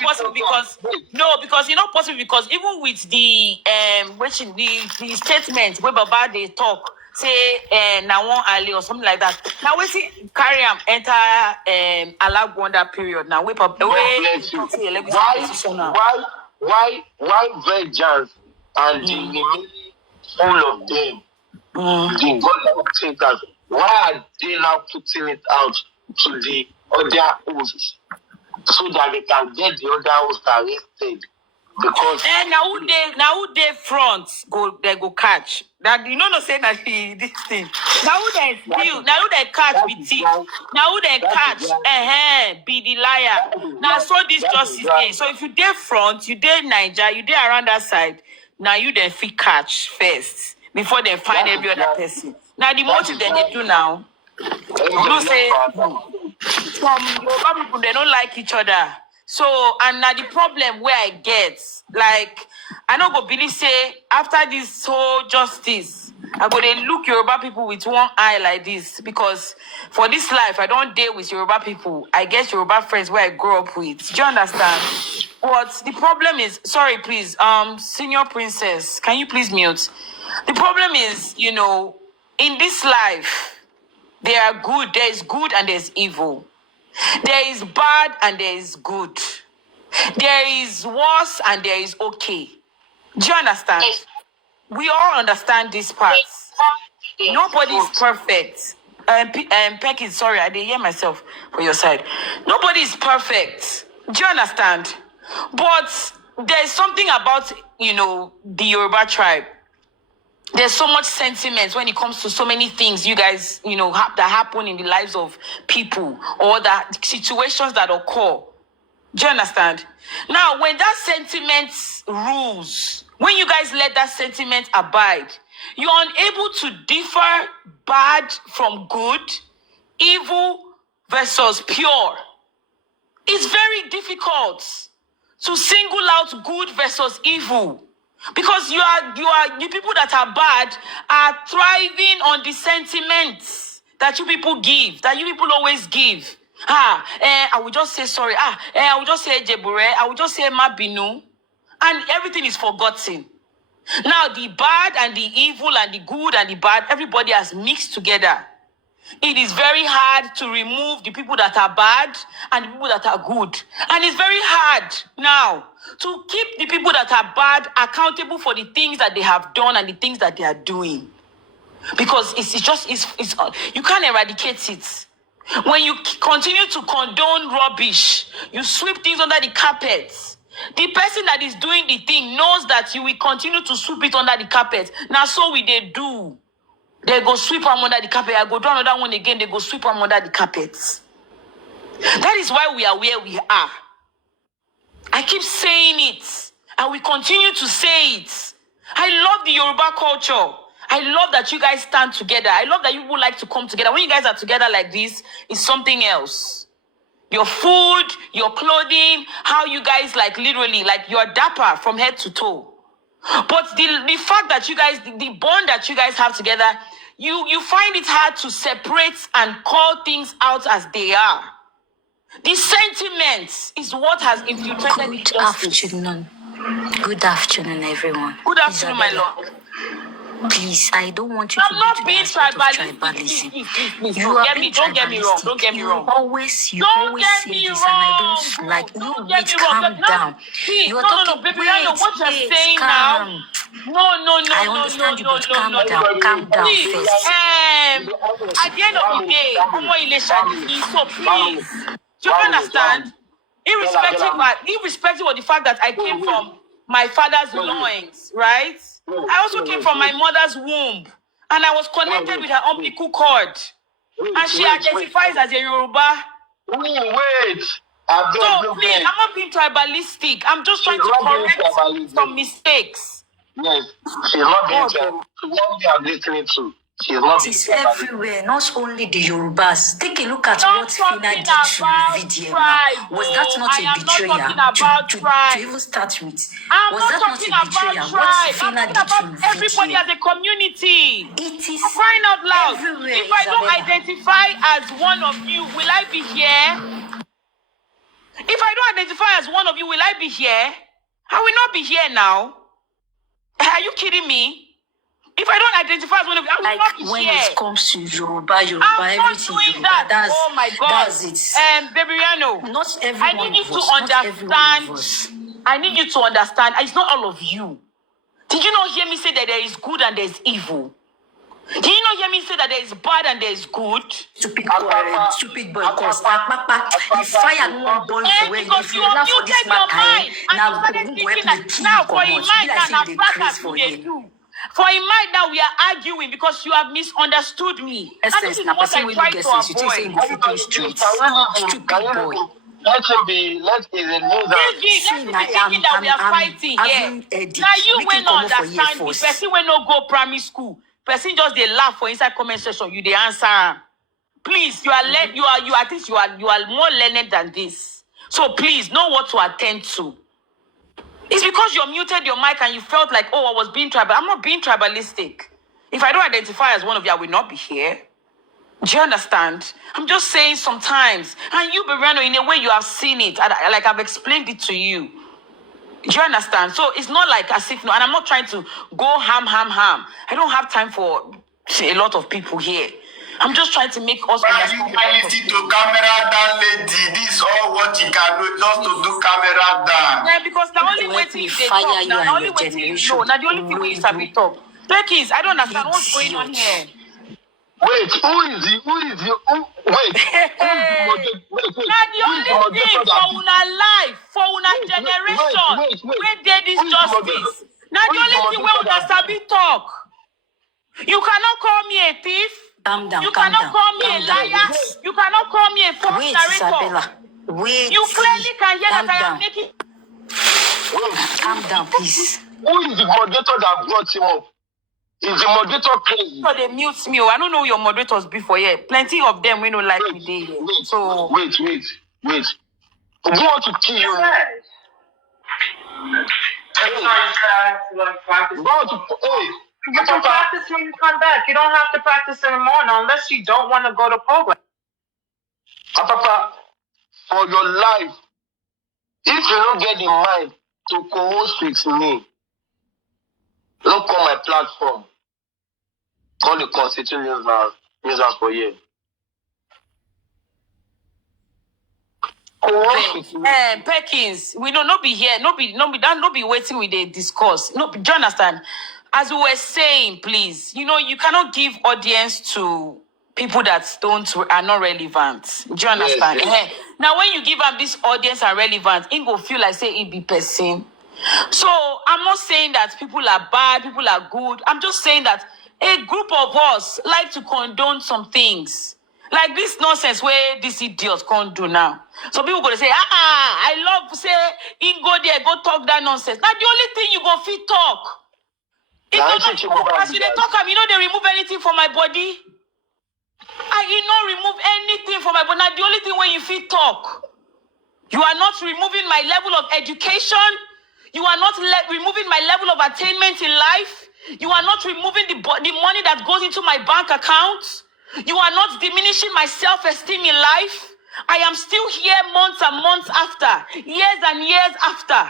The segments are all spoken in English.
not possible because because it's not possible because even with the the statement where Baba they talk say now one Ali or something like that. Now we see carry enter Alagwanda period. Now we why vengeance and the remaining all of them the God thinkers, why are they now putting it out to the other hosts so that they can get the other hosts arrested? Because now they front they go catch that you know no say that this thing now they steal now they catch be thief now they catch be the liar now so this justice day so if you dey front you dey Niger you dey around that side now you then fit catch first before they find every other person now the motive that they do now you know say some Yoruba people they don't like each other. So, and now the problem where I get, like, I don't go believe say, after this whole justice, I go they look Yoruba people with one eye like this. Because for this life, I don't deal with Yoruba people. I get Yoruba friends where I grew up with. Do you understand? But the problem is, sorry, please, Senior Princess, can you please mute? The problem is, you know, in this life, there is good and there's evil. There is bad and there is good. There is worse and there is okay. Do you understand? We all understand these parts. Nobody is perfect. Perkins, sorry, I didn't hear myself for your side. Nobody is perfect. Do you understand? But there's something about, you know, the Yoruba tribe. There's so much sentiment when it comes to so many things you guys, you know, that happen in the lives of people or the situations that occur. Do you understand? Now, when that sentiment rules, when you guys let that sentiment abide, you're unable to differ bad from good, evil versus pure. It's very difficult to single out good versus evil. Because you are the people that are bad are thriving on the sentiments that you people give, that you people always give. I will just say sorry. I will just say Jebure. I will just say Mabinu. And everything is forgotten. Now the bad and the evil and the good and the bad, everybody has mixed together. It is very hard to remove the people that are bad and the people that are good. And it's very hard now to keep the people that are bad accountable for the things that they have done and the things that they are doing. Because it's you can't eradicate it. When you continue to condone rubbish, you sweep things under the carpet. The person that is doing the thing knows that you will continue to sweep it under the carpet. Now so we they do. They go sweep them under the carpet. I go do another one again. They go sweep them under the carpet. That is why we are where we are. I keep saying it. And we continue to say it. I love the Yoruba culture. I love that you guys stand together. I love that you would like to come together. When you guys are together like this, it's something else. Your food, your clothing, how you guys like literally, like you're dapper from head to toe. But the fact that you guys, the bond that you guys have together, you find it hard to separate and call things out as they are. The sentiments is what has infiltrated Good afternoon. Good afternoon, everyone. Good afternoon, my lord. Please, I don't want you to I'm not being tribalism. Don't get me wrong. Don't get me wrong. You always say this, and I don't like. No, wait, calm down. You are talking. Baby, I know what you're saying now. No. I understand you, but calm down first. At the end of the day, so please, do you understand? Irrespective of the fact that I came from my father's loins, right? I also came from my mother's womb, and I was connected with her umbilical cord, and she identifies as a Yoruba. Wait. So please, I'm not being tribalistic. I'm just trying to correct some mistakes. Yes, she's not being tribalistic. What we are listening to. It's everywhere, not only the Yorubas. Take a look at what Fina did to VDM. Was that not a betrayal? To even start with, was that not a betrayal? What Fina did to VDM? Everybody as a community. It is crying out loud. Everywhere, if I don't identify as one of you, will I be here? If I don't identify as one of you, will I be here? I will not be here now. Are you kidding me? If I don't identify as one of you, I will not be when here. it comes to Yoruba, I'm not everything doing Yoruba, that. Oh my God. That's it. Baby Riano, Not I everyone need you of to us, not everyone of understand. us. I need you to understand. It's not all of you. Did you not hear me say that there is good and there is evil? Did you not hear me say that there is bad and there is good? Stupid boy, cause if fire won't burn for where because if you you laugh for unmuted this your matter, mind and now you started who thinking help that me kill now you for come in out? mind Be now, like now say they fracas craze you for dey you. do. For in mind now we are arguing because you have misunderstood me. And this is what I try to avoid. Stupid boy. Let him be. Let him be. Let's be thinking that we are fighting here. Now you will not understand the person will not go primary school. Person just they laugh for inside comment section. You the answer. Please, you are at least you are more learned than this. So please know what to attend to. It's because you muted your mic and you felt like, oh, I was being tribal. I'm not being tribalistic. If I don't identify as one of you, I will not be here. Do you understand? I'm just saying sometimes, and you, Bereno, in a way you have seen it, like I've explained it to you. Do you understand? So it's not like as if, no, and I'm not trying to go ham. I don't have time for a lot of people here. I'm just trying to make us understand. I need to camera down, lady. This is all what you can do, just to do camera down. Yeah, because the only way they talk, now the only way you know, now the only thing we sabi talk. Perkins, I don't understand what's going on here. Wait, who is the wait, Now the only thing for una life, for una generation, where there is justice. Now the only thing where una sabi talk. You cannot call me a thief. Calm down, you cannot call me a liar. You cannot call me a false narrator. Isabella. Wait. You clearly can hear that I am making. Calm down, please. Who is the moderator that brought him up? Is the moderator crazy? So they mute me. I don't know who your moderators before here. Plenty of them we don't like me there. So wait. Who want to kill you? You can practice when you come back. You don't have to practice in the morning unless you don't want to go to program. Papa, for your life, if you don't get the mind to co-host with me, look on my platform. Call the constituent users for you. Perkins, we don't be here. No be waiting with the discourse. No, do you understand? As we were saying, please, you cannot give audience to people that are not relevant. Do you understand? Yes. Now, when you give them this audience are relevant, it go feel like say it be person. So I'm not saying that people are bad, people are good. I'm just saying that a group of us like to condone some things. Like this nonsense where these idiots can't do now. So people go to say, I love say, go there, go talk that nonsense. That's the only thing you go fit talk. If as you talk, they remove anything from my body. I remove anything from my body. Now the only thing when you fit talk. You are not removing my level of education. You are not removing my level of attainment in life. You are not removing the money that goes into my bank account. You are not diminishing my self-esteem in life. I am still here months and months after, years and years after.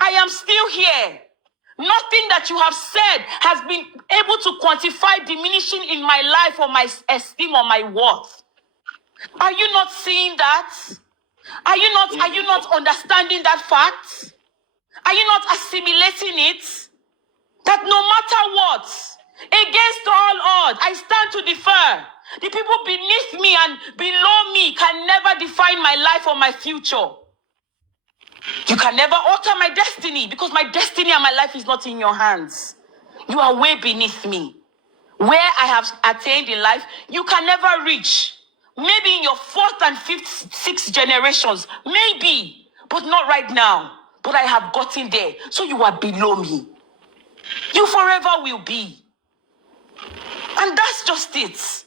I am still here. Nothing that you have said has been able to quantify diminishing in my life or my esteem or my worth. Are you not seeing that? Are you not understanding that fact? Are you not assimilating it? That no matter what, against all odds, I stand to defer. The people beneath me and below me can never define my life or my future. You can never alter my destiny because my destiny and my life is not in your hands. You are way beneath me. Where I have attained in life, you can never reach. Maybe in your fourth and fifth, sixth generations, maybe, but not right now. But I have gotten there, so you are below me. You forever will be. And that's just it.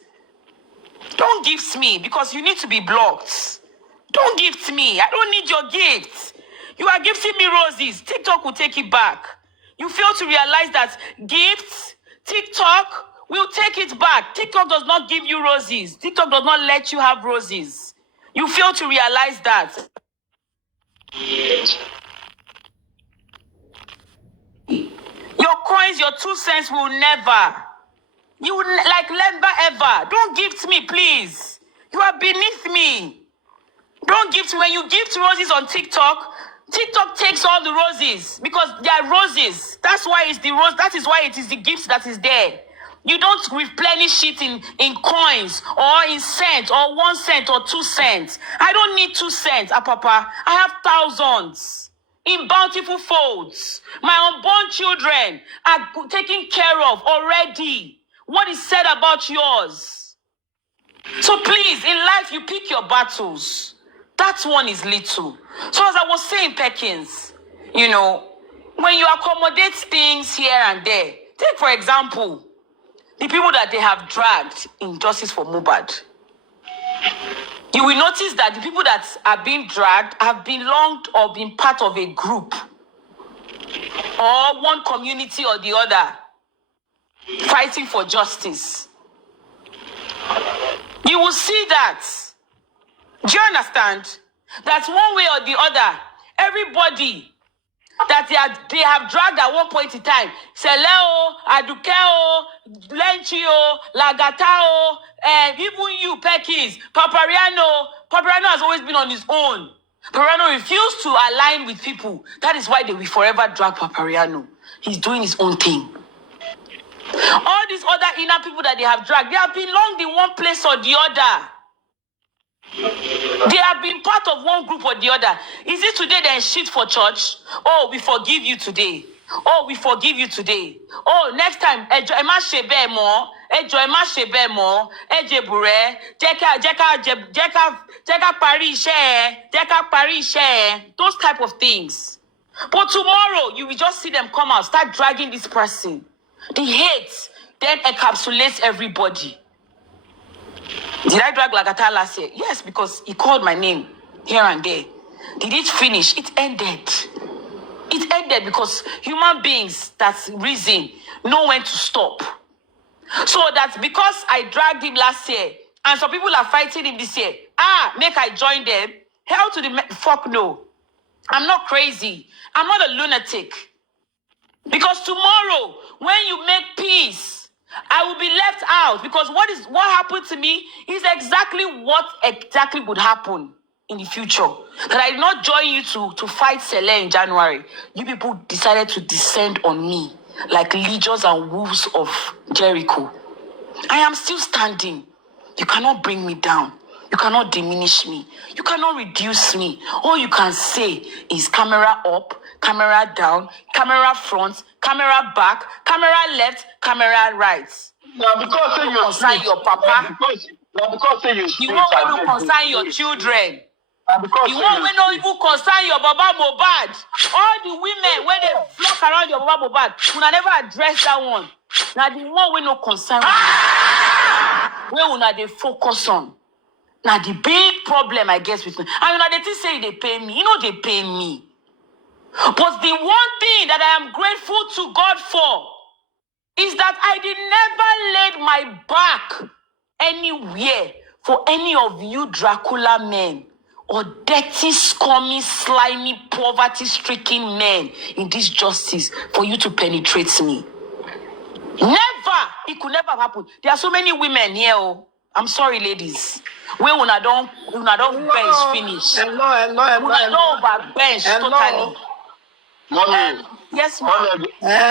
Don't gift me because you need to be blocked. Don't gift me. I don't need your gift. You are gifting me roses. TikTok will take it back. You fail to realize that gifts, TikTok will take it back. TikTok does not give you roses. TikTok does not let you have roses. You fail to realize that. cents will never. You will like never ever. Don't gift me, please. You are beneath me. Don't gift me. When you gift roses on TikTok, TikTok takes all the roses because they are roses. That's why it's the rose. That is why it is the gift that is there. You don't replenish it in coins or in cents or 1 cent or 2 cents. I don't need 2 cents, Papa. I have thousands in bountiful folds. My unborn children are taken care of already. What is said about yours? So please, in life, you pick your battles. That one is little. So as I was saying, Perkins, you know, when you accommodate things here and there, take for example, the people that they have dragged in justice for Mohbad. You will notice that the people that are being dragged have belonged or been part of a group or one community or the other fighting for justice. You will see that. Do you understand? That one way or the other, everybody that they have dragged at one point in time, Seleo, Adukeo, Lenchio, Lagatao, and even you, Perkins, Papariano has always been on his own. Papariano refused to align with people. That is why they will forever drag Papariano. He's doing his own thing. All these other inner people that they have dragged, they have belonged in one place or the other. They have been part of one group or the other. Is it today they shit for church? Oh, we forgive you today. Oh, we forgive you today. Oh, next time, Ema Shebe mo, Ema Shebe mo, Ejebure, Jeka Paris, those type of things. But tomorrow, you will just see them come out, start dragging this person. The hate then encapsulates everybody. Did I drag Lagata last year? Yes, because he called my name here and there. Did it finish? It ended. It ended because human beings, that's reason, know when to stop. So that's because I dragged him last year and some people are fighting him this year. Make I join them. Hell to the fuck no. I'm not crazy. I'm not a lunatic. Because tomorrow, when you make peace, I will be left out because what happened to me is exactly what would happen in the future. That I did not join you to fight Sele in January. You people decided to descend on me like legions and wolves of Jericho. I am still standing. You cannot bring me down. You cannot diminish me. You cannot reduce me. All you can say is camera up, camera down, camera front, camera back, camera left, camera right. Now because you concern your papa. Because you won't even concern your children. You won't even concern your Baba Mohbad. All the women when they flock around your Baba Mohbad, you never address that one. Now the one we no concern where una they focus on. Now the big problem I guess with me. And they think say they pay me. You know they pay me. But the one thing that I am grateful to God for is that I did never laid my back anywhere for any of you Dracula men or dirty, scummy, slimy, poverty-stricken men in this justice for you to penetrate me. Never. It could never happen. There are so many women here. Oh. I'm sorry, ladies. We una don't bench finish. Una don't over bench totally. Yes, ma'am. It's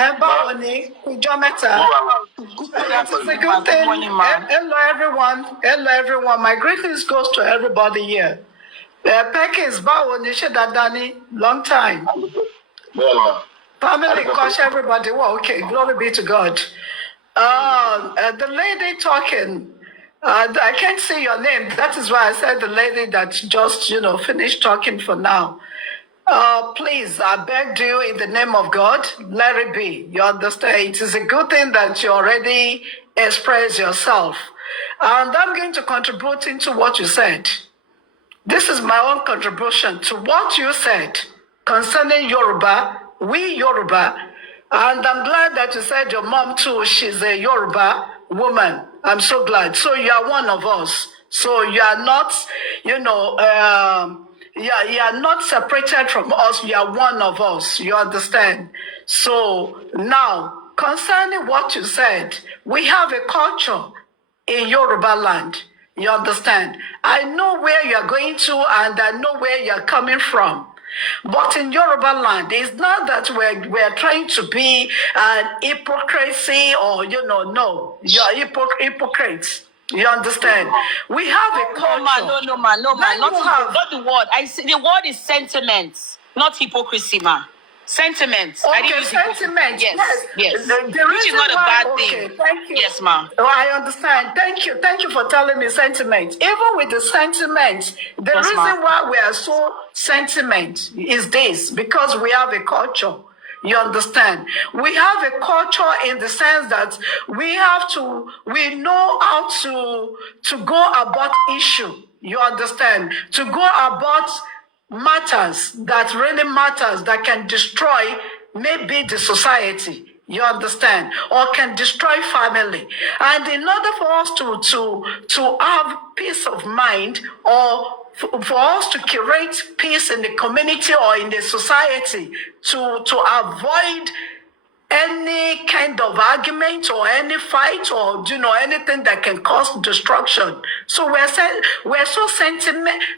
a good thing. Hello, everyone. Hello, everyone. My greetings goes to everybody here. Perkins, long time. Family, gosh, everybody. Well, okay, glory be to God. The lady talking, I can't say your name. That is why I said the lady that just, finished talking for now. Please, I beg you in the name of God, let it be. You understand? It is a good thing that you already express yourself. And I'm going to contribute into what you said. This is my own contribution to what you said concerning Yoruba, we Yoruba. And I'm glad that you said your mom too, she's a Yoruba woman. I'm so glad. So you are one of us. So you are not, you are not separated from us. You are one of us. You understand? So now, concerning what you said, we have a culture in Yoruba land. You understand? I know where you're going to and I know where you're coming from. But in Yoruba land, it's not that we're trying to be an hypocrisy or, no, you're hypocrites. You understand? We have a culture. No, man. Not the word. I say the word is sentiment, not hypocrisy, ma. Sentiment. Okay, sentiment. Yes. The Which is not a bad thing. Thank you. Yes, ma'am. Oh, I understand. Thank you for telling me sentiment. Even with the sentiment, the reason why we are so sentiment is this, because we have a culture. You understand? We have a culture in the sense that we know how to go about issue. You understand? To go about matters that really matters that can destroy maybe the society. You understand? Or can destroy family. And in order for us to have peace of mind, or for us to curate peace in the community or in the society, to avoid any kind of argument or any fight or anything that can cause destruction. So we're so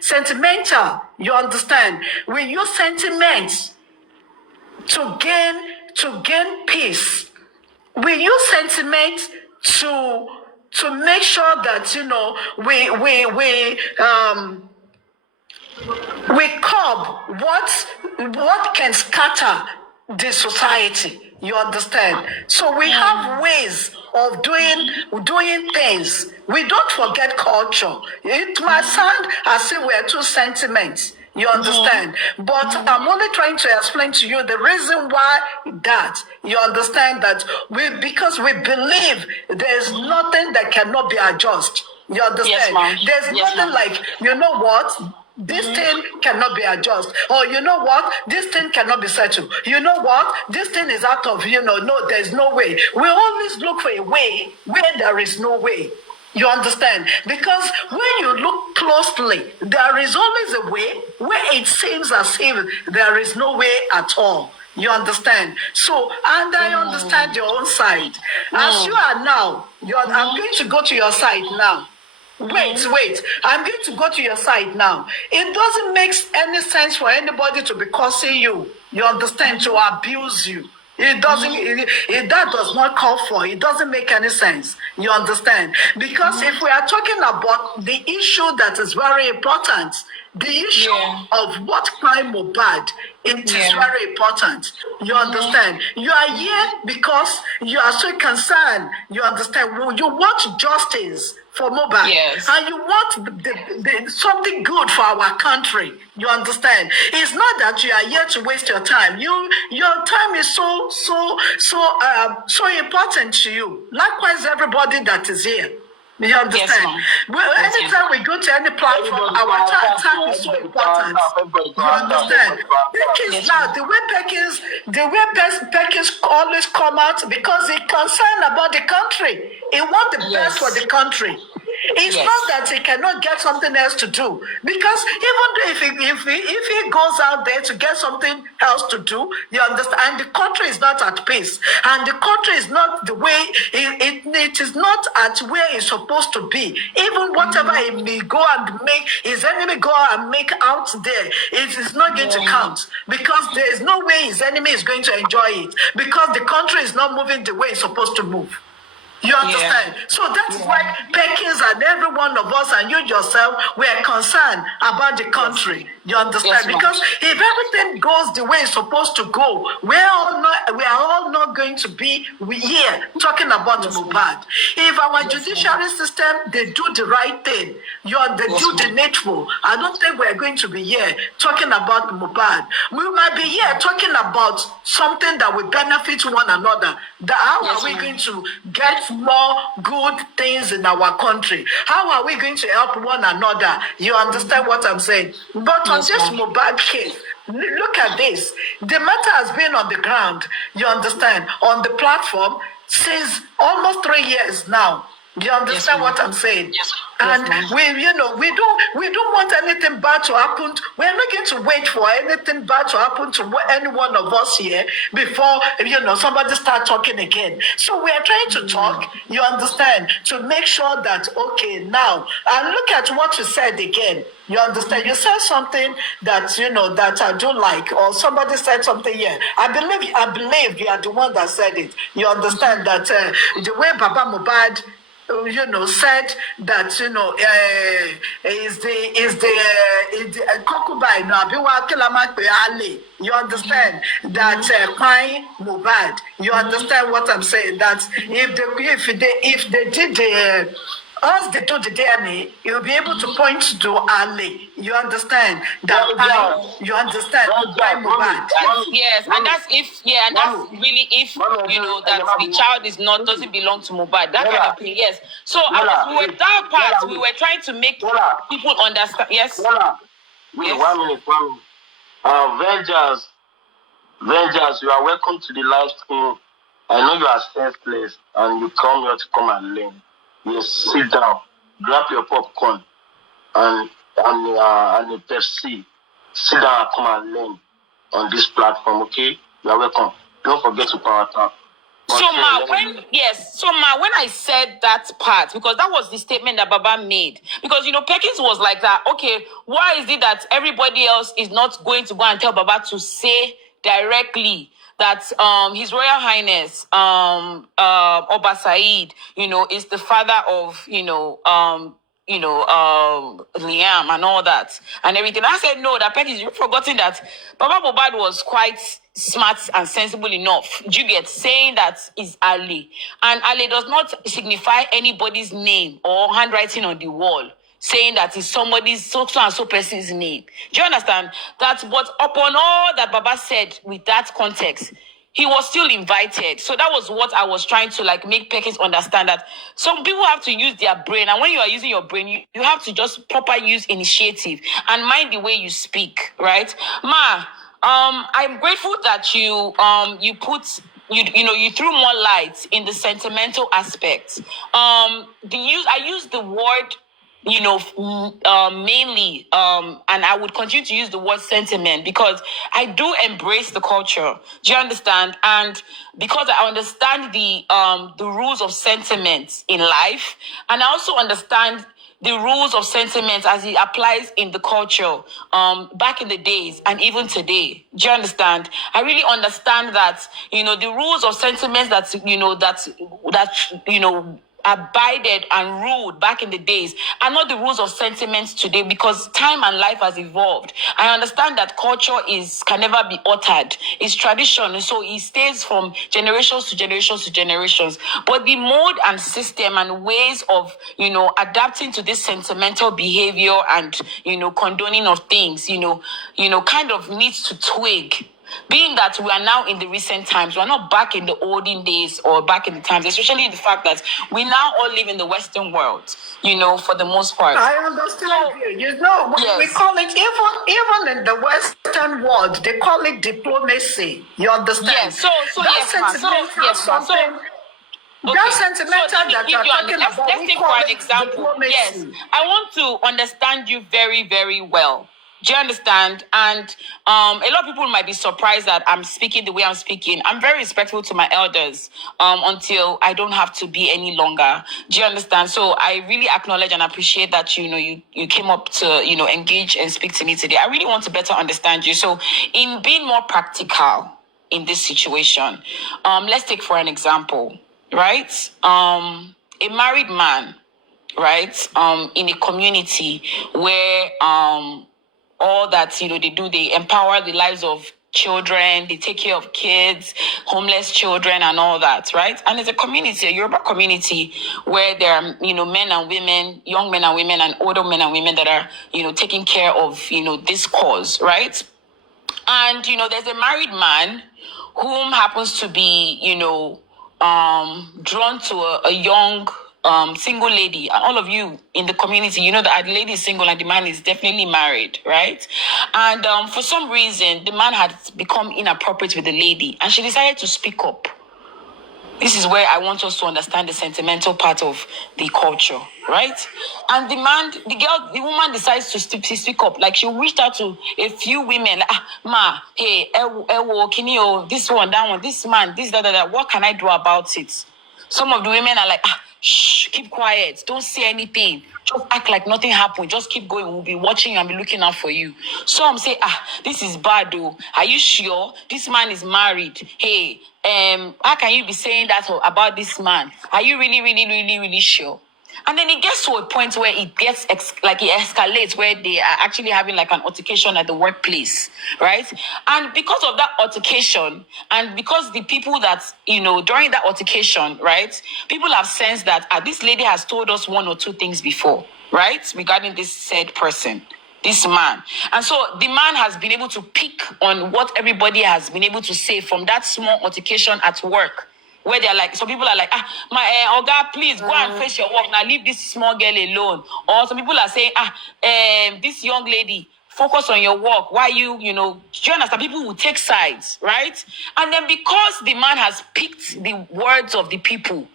sentimental. You understand? We use sentiments to gain peace. We use sentiments to make sure that we curb what can scatter the society. You understand? So we have ways of doing things. We don't forget culture. It might sound as if we're too sentimental. You understand? But I'm only trying to explain to you the reason why that. You understand that because we believe there's nothing that cannot be adjusted. You understand? Yes, there's nothing like, you know what? This thing cannot be adjusted. Or you know what? This thing cannot be settled. You know what? This thing is out of, no, there's no way. We always look for a way where there is no way. You understand? Because when you look closely, there is always a way where it seems as if there is no way at all. You understand? So, and I understand your own side. As you are now, I'm going to go to your side now. Wait. I'm going to go to your side now. It doesn't make any sense for anybody to be cursing you. You understand? To abuse you. It doesn't. That does not call for. It doesn't make any sense. You understand? Because if we are talking about the issue that is very important, the issue of what crime or bad, it is very important. You understand? You are here because you are so concerned. You understand? You want justice for Mobile, and you want something good for our country. You understand? It's not that you are here to waste your time. Your time is so important to you. Likewise, everybody that is here. You understand? Anytime we go to any platform, our time is so important. You understand? Perkins now, the way Perkins always come out because he's concerned about the country. He wants the best for the country. It's not that he cannot get something else to do, because even if he goes out there to get something else to do, you understand, and the country is not at peace, and the country is not the way it is not at where it's supposed to be. Even whatever he may go and make his enemy go and make out there, it is not going to count, because there is no way his enemy is going to enjoy it, because the country is not moving the way it's supposed to move. You understand? So that's why Perkins and every one of us and you yourself, we are concerned about the country. You understand? Because if everything goes the way it's supposed to go, we are all not going to be here talking about Mohbad. If our judiciary system, they do the right thing, they do the needful, I don't think we're going to be here talking about Mohbad. We might be here talking about something that will benefit one another. How are we going to get more good things in our country? How are we going to help one another? You understand what I'm saying? But on this Mohbad case, look at this. The matter has been on the ground, you understand, on the platform since almost 3 years now. Do you understand what I'm saying? And we don't want anything bad to happen. We're not going to wait for anything bad to happen to any one of us here before somebody start talking again. So we are trying to talk. You understand, to make sure that now, and look at what you said again. You understand? You said something that that I don't like, or somebody said something here. I believe you are the one that said it. You understand that the way Baba Mubad said that is the concubine Abiwa Kilamakwe Ali. You understand that Kwai Mubad. You understand what I'm saying? That if they did the once they do the DNA, you'll be able to point to Ali. You understand that? You understand? Yes, and that's that's really if that the child doesn't belong to Mubad. That kind of thing. Yes. So with that part, we were trying to make people understand. Yes. Wait, 1 minute. Vengers, you are welcome to the live stream. I know you are senseless and you come here to come and learn. Yes, sit down, grab your popcorn and a Pepsi. Sit down and come and learn on this platform, okay? You are welcome. Don't forget to power tap. So when I said that part, because that was the statement that Baba made, because Perkins was like that. Okay, why is it that everybody else is not going to go and tell Baba to say directly that His Royal Highness Oba Said, is the father of Liam and all that and everything. I said no, that Perkins, you've forgotten that Baba Mubad was quite smart and sensible enough. You get saying that is Ali, and Ali does not signify anybody's name or handwriting on the wall saying that it's somebody's so and so person's name. Do you understand that? But upon all that Baba said with that context, he was still invited. So that was what I was trying to make Perkins understand, that some people have to use their brain. And when you are using your brain, you have to just proper use initiative and mind the way you speak, right? Ma, I'm grateful that you threw more light in the sentimental aspect. I used the word mainly, and I would continue to use the word sentiment because I do embrace the culture. Do you understand? And because I understand the rules of sentiment in life, and I also understand the rules of sentiment as it applies in the culture back in the days and even today. Do you understand? I really understand that the rules of sentiments that abided and ruled back in the days are not the rules of sentiments today, because time and life has evolved. I understand that culture can never be altered. It's tradition, so it stays from generations to generations to generations. But the mode and system and ways of adapting to this sentimental behavior and condoning of things kind of needs to twig. Being that we are now in the recent times, we're not back in the olden days or back in the times, especially the fact that we now all live in the Western world, for the most part. I understand you. We call it, even in the Western world, they call it diplomacy. You understand? Yes, so that sentimental that you're talking about, let's take for an example. Diplomacy. Yes, I want to understand you very, very well. Do you understand? And a lot of people might be surprised that I'm speaking the way I'm speaking. I'm very respectful to my elders until I don't have to be any longer. Do you understand? So I really acknowledge and appreciate that you came up to engage and speak to me today. I really want to better understand you. So in being more practical in this situation, let's take for an example, right? A married man, right? In a community where all that they do, they empower the lives of children, they take care of kids, homeless children and all that, right? And it's a community, a Yoruba community, where there are men and women, young men and women and older men and women that are taking care of this cause, right? And there's a married man whom happens to be drawn to a young single lady. And all of you in the community, that the lady is single and the man is definitely married, right? And for some reason, the man had become inappropriate with the lady, and she decided to speak up. This is where I want us to understand the sentimental part of the culture, right? And the woman decides to speak up. Like, she reached out to a few women, like, ma, hey, this one, that one, this man, this, that. What can I do about it? Some of the women are like, shh, keep quiet, don't say anything. Just act like nothing happened. Just keep going. We'll be watching you and be looking out for you. Some say, this is bad though. Are you sure? This man is married. Hey, how can you be saying that about this man? Are you really, really, really, really sure? And then it gets to a point where it gets it escalates, where they are actually having like an altercation at the workplace, right? And because of that altercation, and because the people that, during that altercation, right, people have sensed that this lady has told us one or two things before, right, regarding this said person, this man. And so the man has been able to pick on what everybody has been able to say from that small altercation at work. Where they're like, some people are like, my Oga, please go and face your work. Now leave this small girl alone. Or some people are saying, this young lady, focus on your work. Why you do you understand? People will take sides, right? And then because the man has picked the words of the people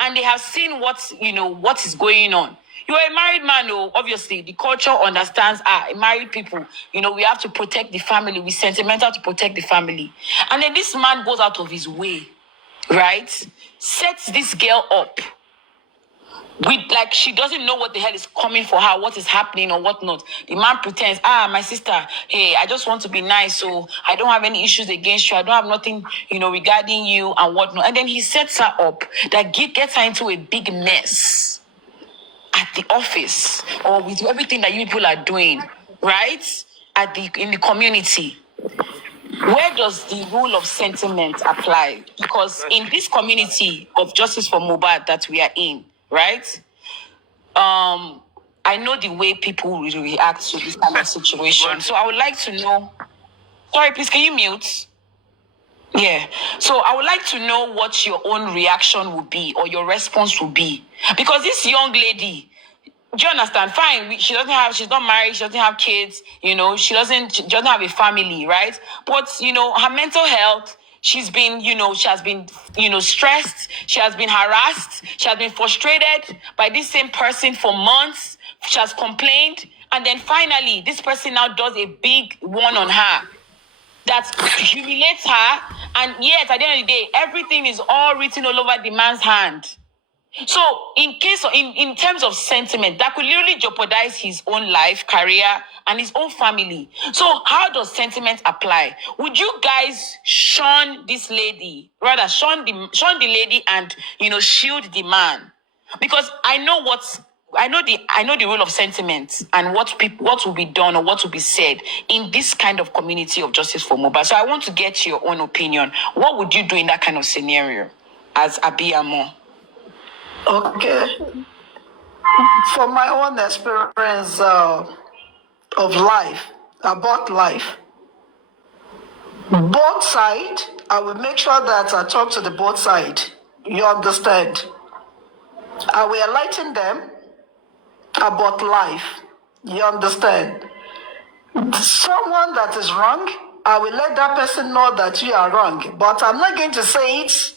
and they have seen what is going on. You're a married man, obviously. The culture understands, married people, we have to protect the family. We're sentimental to protect the family. And then this man goes out of his way, right? Sets this girl up with, like, she doesn't know what the hell is coming for her, what is happening or whatnot. The man pretends, my sister, hey, I just want to be nice, so I don't have any issues against you. I don't have nothing, regarding you and whatnot. And then he sets her up, that gets her into a big mess at the office, or with everything that you people are doing, right? In the community. Where does the rule of sentiment apply? Because in this community of Justice for Mohbad that we are in, right? I know the way people will react to this kind of situation. So I would like to know. Sorry, please, can you mute? Yeah. So I would like to know what your own reaction would be, or your response would be. Because this young lady, do you understand? Fine, she's not married, she doesn't have kids, she doesn't have a family, right? But, her mental health, she's been, she has been, stressed, she has been harassed, she has been frustrated by this same person for months, she has complained, and then finally, this person now does a big one on her that humiliates her, and yet, at the end of the day, everything is all written all over the man's hand. So, in terms of sentiment, that could literally jeopardize his own life, career, and his own family. So, how does sentiment apply? Would you guys shun this lady, rather shun the lady, and shield the man? Because I know the rule of sentiment and what will be done or what will be said in this kind of community of Justice for Mohbad. So, I want to get your own opinion. What would you do in that kind of scenario as Abiyamo? Okay. From my own experience of life, about life, both sides, I will make sure that I talk to the both sides. You understand? I will enlighten them about life. You understand? Someone that is wrong, I will let that person know that you are wrong. But I'm not going to say it.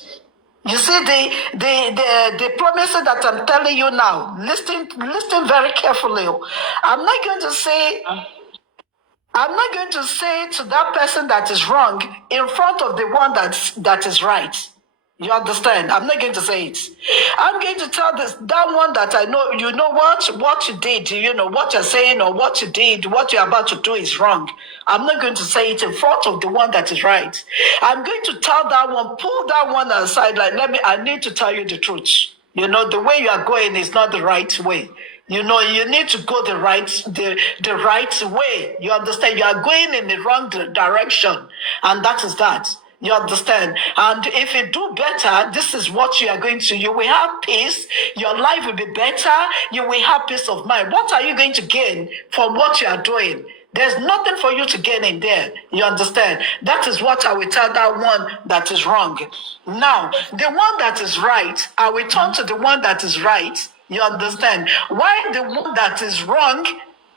You see, the promises that I'm telling you now, listen very carefully. I'm not going to say to that person that is wrong in front of the one that is right. You understand? I'm not going to say it. I'm going to tell that one that I know, what you did, what you're saying or what you did, what you're about to do is wrong. I'm not going to say it in front of the one that is right. I'm going to tell that one, pull that one aside, like, I need to tell you the truth. The way you are going is not the right way. You need to go the right way. You understand? You are going in the wrong direction. And that is that. You understand? And if you do better, this is what you are going to. You will have peace. Your life will be better. You will have peace of mind. What are you going to gain from what you are doing? There's nothing for you to gain in there. You understand? That is what I will tell that one that is wrong. Now, the one that is right, I will turn to the one that is right. You understand? Why the one that is wrong?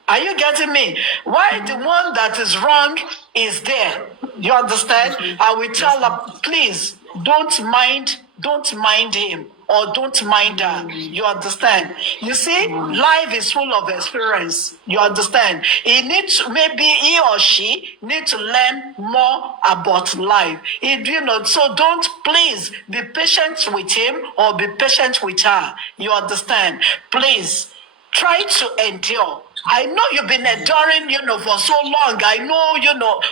Are you getting me? Why the one that is wrong is there? You understand? I will tell her, please don't mind don't mind him or don't mind her. You understand? You see, life is full of experience. You understand? Maybe he or she need to learn more about life. So please be patient with him or be patient with her. You understand? Please try to endure. I know you've been enduring, for so long. I know,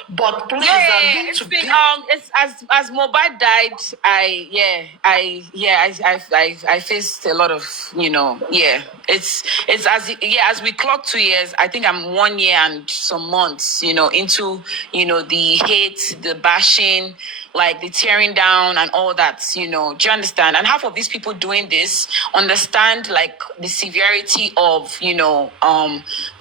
but please, it's been it's as Mobile died, I faced a lot of, it's as we clock 2 years, I think I'm 1 year and some months, into, the hate, the bashing, like the tearing down and all that, do you understand? And half of these people doing this understand like the severity of,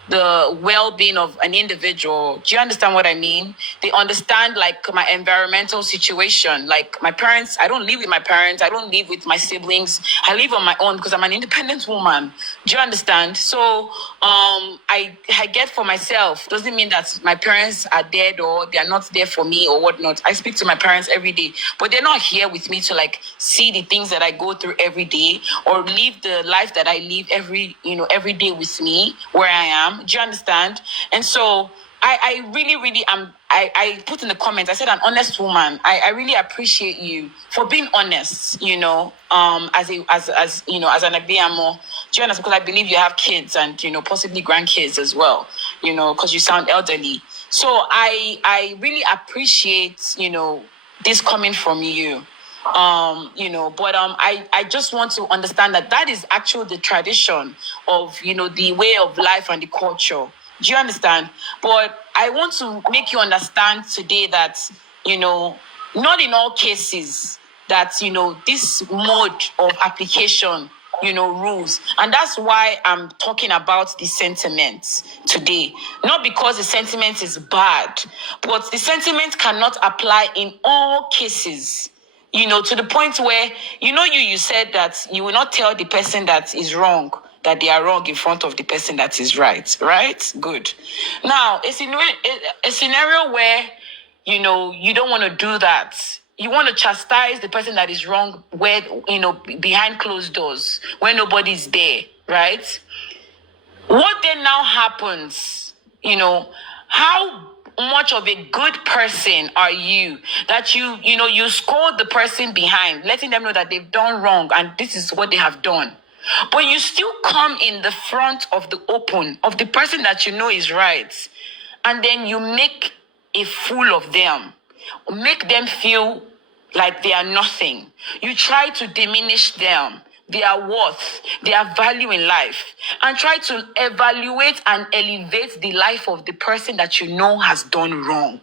the well-being of an individual. Do you understand what I mean? They understand like my environmental situation. Like my parents, I don't live with my parents. I don't live with my siblings. I live on my own because I'm an independent woman. Do you understand? So I get for myself. Doesn't mean that my parents are dead or they are not there for me or whatnot. I speak to my parents every day, but they're not here with me to like see the things that I go through every day or live the life that I live every day with me where I am. Do you understand? And so I really, really am. I put in the comments, I said, an honest woman. I really appreciate you for being honest, as an Abiamo. Do you understand? Because I believe you have kids and, possibly grandkids as well, because you sound elderly. So I really appreciate, this coming from you. I just want to understand that is actually the tradition of, the way of life and the culture. Do you understand? But I want to make you understand today that, not in all cases that, this mode of application, rules. And that's why I'm talking about the sentiments today. Not because the sentiment is bad, but the sentiment cannot apply in all cases. To the point where, you said that you will not tell the person that is wrong, that they are wrong in front of the person that is right? Good. Now, a scenario where, you don't want to do that. You want to chastise the person that is wrong where, behind closed doors, where nobody's there, right? What then now happens, how much of a good person are you that you scold the person behind, letting them know that they've done wrong and this is what they have done, but you still come in the front of the open of the person that is right, and then you make a fool of them, make them feel like they are nothing. You try to diminish them, their worth, their value in life, and try to evaluate and elevate the life of the person that has done wrong.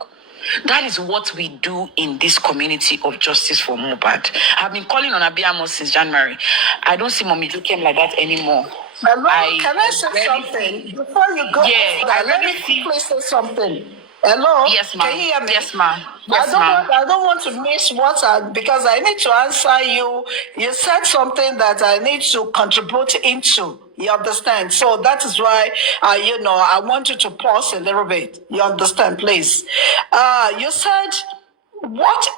That is what we do in this community of justice for Mohbad. I've been calling on Abiamo since January. I don't see Mommy Jokem like that anymore. Can I say something before you go? Yeah, let me quickly say something. Hello? Yes, ma'am. Can you hear me? Yes, ma'am. I don't want to miss because I need to answer you. You said something that I need to contribute into. You understand? So that is why, I want you to pause a little bit. You understand, please? You said, what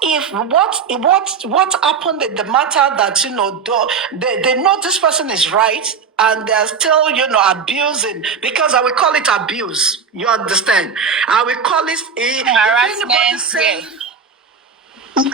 happened in the matter that, they know this person is right, and they're still, abusing, because I will call it abuse. You understand? I will call it harassment.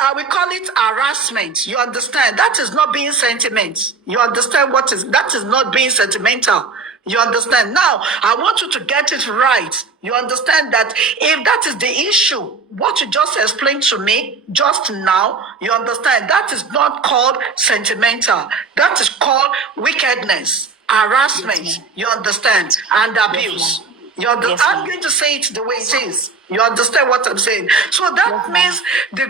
I will call it harassment. You understand? That is not being sentiment. You understand that is not being sentimental. You understand? Now, I want you to get it right. You understand that if that is the issue, what you just explained to me just now, you understand that is not called sentimental. That is called wickedness, harassment. Yes, you understand? And abuse. Yes, you understand? Yes, I'm going to say it the way it is. You understand what I'm saying? So that means the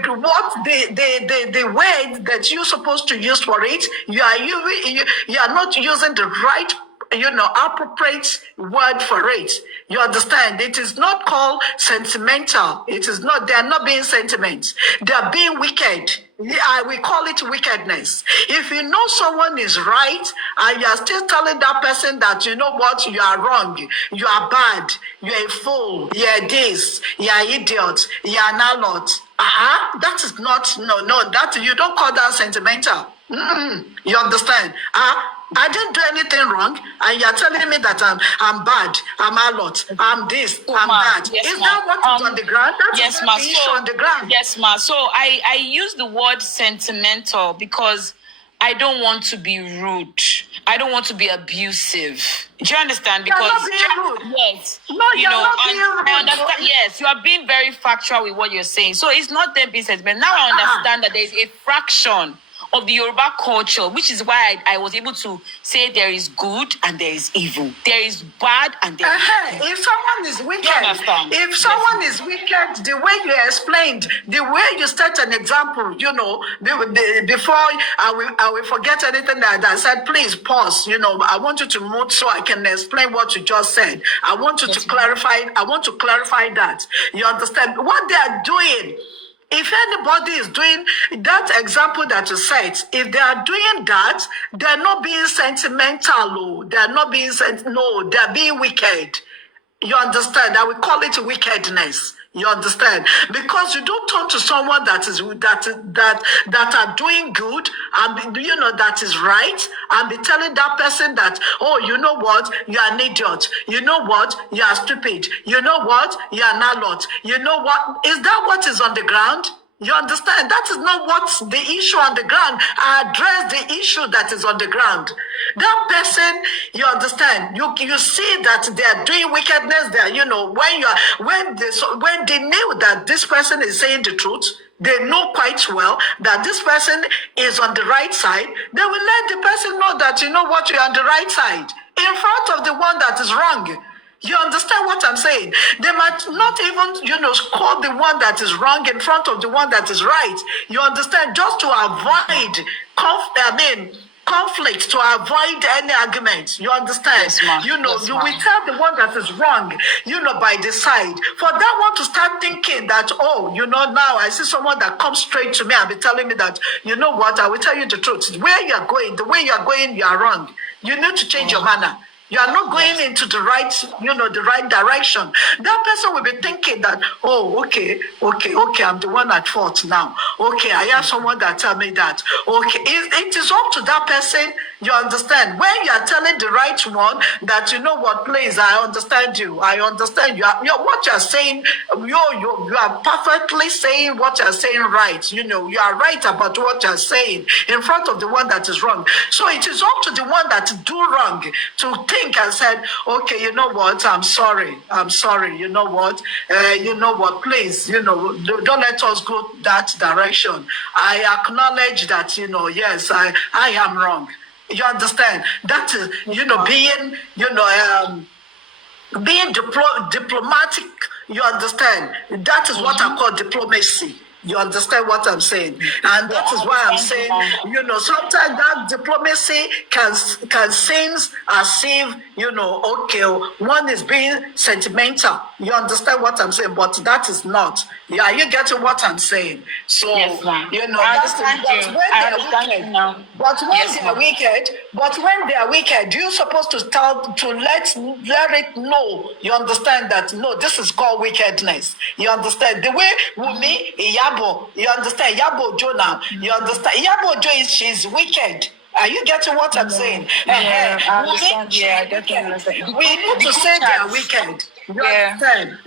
word that you're supposed to use for it, you are not using the right, appropriate word for it. You understand? It is not called sentimental. It is not. They are not being sentiments. They are being wicked. We call it wickedness. If you know someone is right and you are still telling that person that you know what, you are wrong, you are bad, you are a fool, you are this, you are idiot, you are not. That is not that you don't call that sentimental. You understand? I didn't do anything wrong, and you're telling me that I'm bad, I'm a lot, I'm this, I'm that. Yes, Is that what is on the ground? That's yes, the issue on the ground. Yes, ma. So I use the word sentimental because I don't want to be rude. I don't want to be abusive. Do you understand? You're Because not being rude. yes, No, you're not being rude. I understand. Yes, you are being very factual with what you're saying. So it's not them being sentimental. Now I understand that there is a fraction of the Yoruba culture, which is why I was able to say there is good and there is evil. There is bad and there is good. If someone is wicked, understand? if someone is wicked, the way you explained, the way you set an example, you know, before I will forget anything that I said, please pause. You know, I want you to move so I can explain what you just said. I want you to clarify. I want to clarify that. You understand what they are doing? If anybody is doing that example that you said, if they are doing that, they're not being sentimental. They're not being no, they're being wicked. You understand? I will call it wickedness. You understand? Because you don't turn to someone that are doing good and you know that is right and be telling that person that, oh, you know what, you are an idiot. You know what, you are stupid. You know what, you are not lot. You know what, is that what is on the ground? You understand? That is not what's the issue on the ground. I address the issue that is on the ground. That person, you understand? You see that they are doing wickedness there. You know, when they know that this person is saying the truth, they know quite well that this person is on the right side. They will let the person know that you know what, you're on the right side in front of the one that is wrong. You understand what I'm saying? They might not even, you know, call the one that is wrong in front of the one that is right. You understand? Just to avoid conflict, to avoid any argument. You understand? Yes, you know, yes, you will tell the one that is wrong, you know, by the side. For that one to start thinking that, oh, you know, now I see someone that comes straight to me and be telling me that, you know what, I will tell you the truth. Where you are going, the way you are going, you are wrong. You need to change your manner. You are not going into the right, you know, the right direction. That person will be thinking that, oh, okay, I'm the one at fault now. Okay, I have someone that tell me that. Okay, it is up to that person. You understand? When you are telling the right one that, you know what, please, I understand you. I understand you. What you are saying, you are perfectly saying what you are saying right. You know, you are right about what you are saying in front of the one that is wrong. So it is up to the one that do wrong to think and said, okay, you know what, I'm sorry, you know what, please, you know, don't let us go that direction. I acknowledge that, you know, yes, I am wrong. You understand? That is, you know, being, you know, being diplomatic. You understand? That is what I call diplomacy. You understand what I'm saying? And that is why I'm saying, you know, sometimes that diplomacy can seem as if, you know, okay, one is being sentimental. You understand what I'm saying? But that is not. Yeah, you getting what I'm saying? So, yes, you know, I understand you. I understand you now. But when they are wicked, you're supposed to let it know. You understand that? No, this is called wickedness. You understand? The way Wumi, Yabo, you understand? Yabo Jo now, you understand? Yabo Jo she's wicked. Are you getting what I'm saying? Yeah, I understand. Yeah, I definitely understand. We need to say they are wicked. You understand?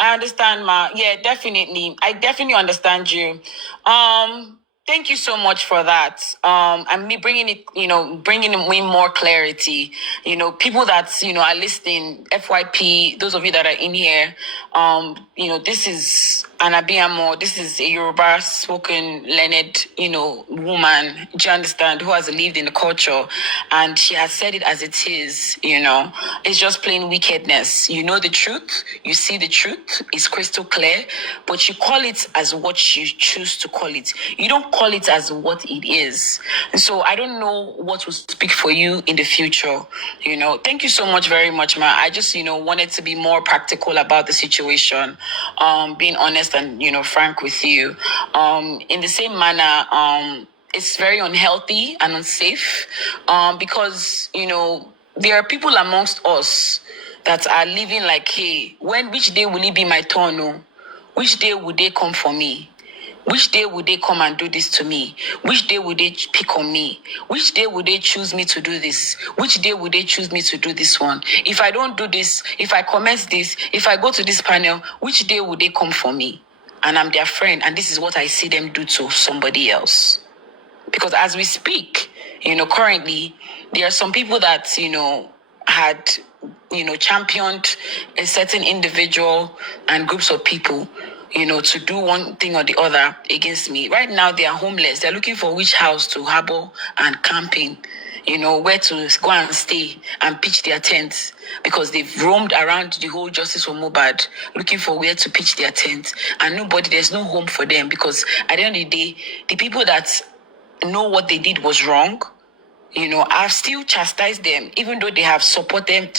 I understand, Ma. Yeah, definitely. I definitely understand you. Thank you so much for that. And me bringing it, you know, bringing in more clarity. You know, people that, you know, are listening, FYP, those of you that are in here, you know, this is Anabiamo. This is a Yoruba spoken, learned, you know, woman, do you understand, who has lived in the culture. And she has said it as it is, you know. It's just plain wickedness. You know the truth. You see the truth. It's crystal clear. But you call it as what you choose to call it. You don't call it as what it is. And so I don't know what will speak for you in the future. You know, thank you so much, very much, Ma. I just, you know, wanted to be more practical about the situation, being honest and, you know, frank with you. In the same manner, it's very unhealthy and unsafe, because, you know, there are people amongst us that are living like, hey, which day will it be my turn? No? Which day will they come for me? Which day would they come and do this to me? Which day would they pick on me? Which day would they choose me to do this? Which day would they choose me to do this one? If I don't do this, if I comment this, if I go to this panel, which day would they come for me? And I'm their friend, and this is what I see them do to somebody else. Because as we speak, currently, there are some people that, had, championed a certain individual and groups of people, to do one thing or the other against me. Right now, they are homeless. They're looking for which house to harbor and camping, where to go and stay and pitch their tents, because they've roamed around the whole Justice for Mohbad looking for where to pitch their tents, and there's no home for them, because at the end of the day, the people that know what they did was wrong, I've still chastised them, even though they have supported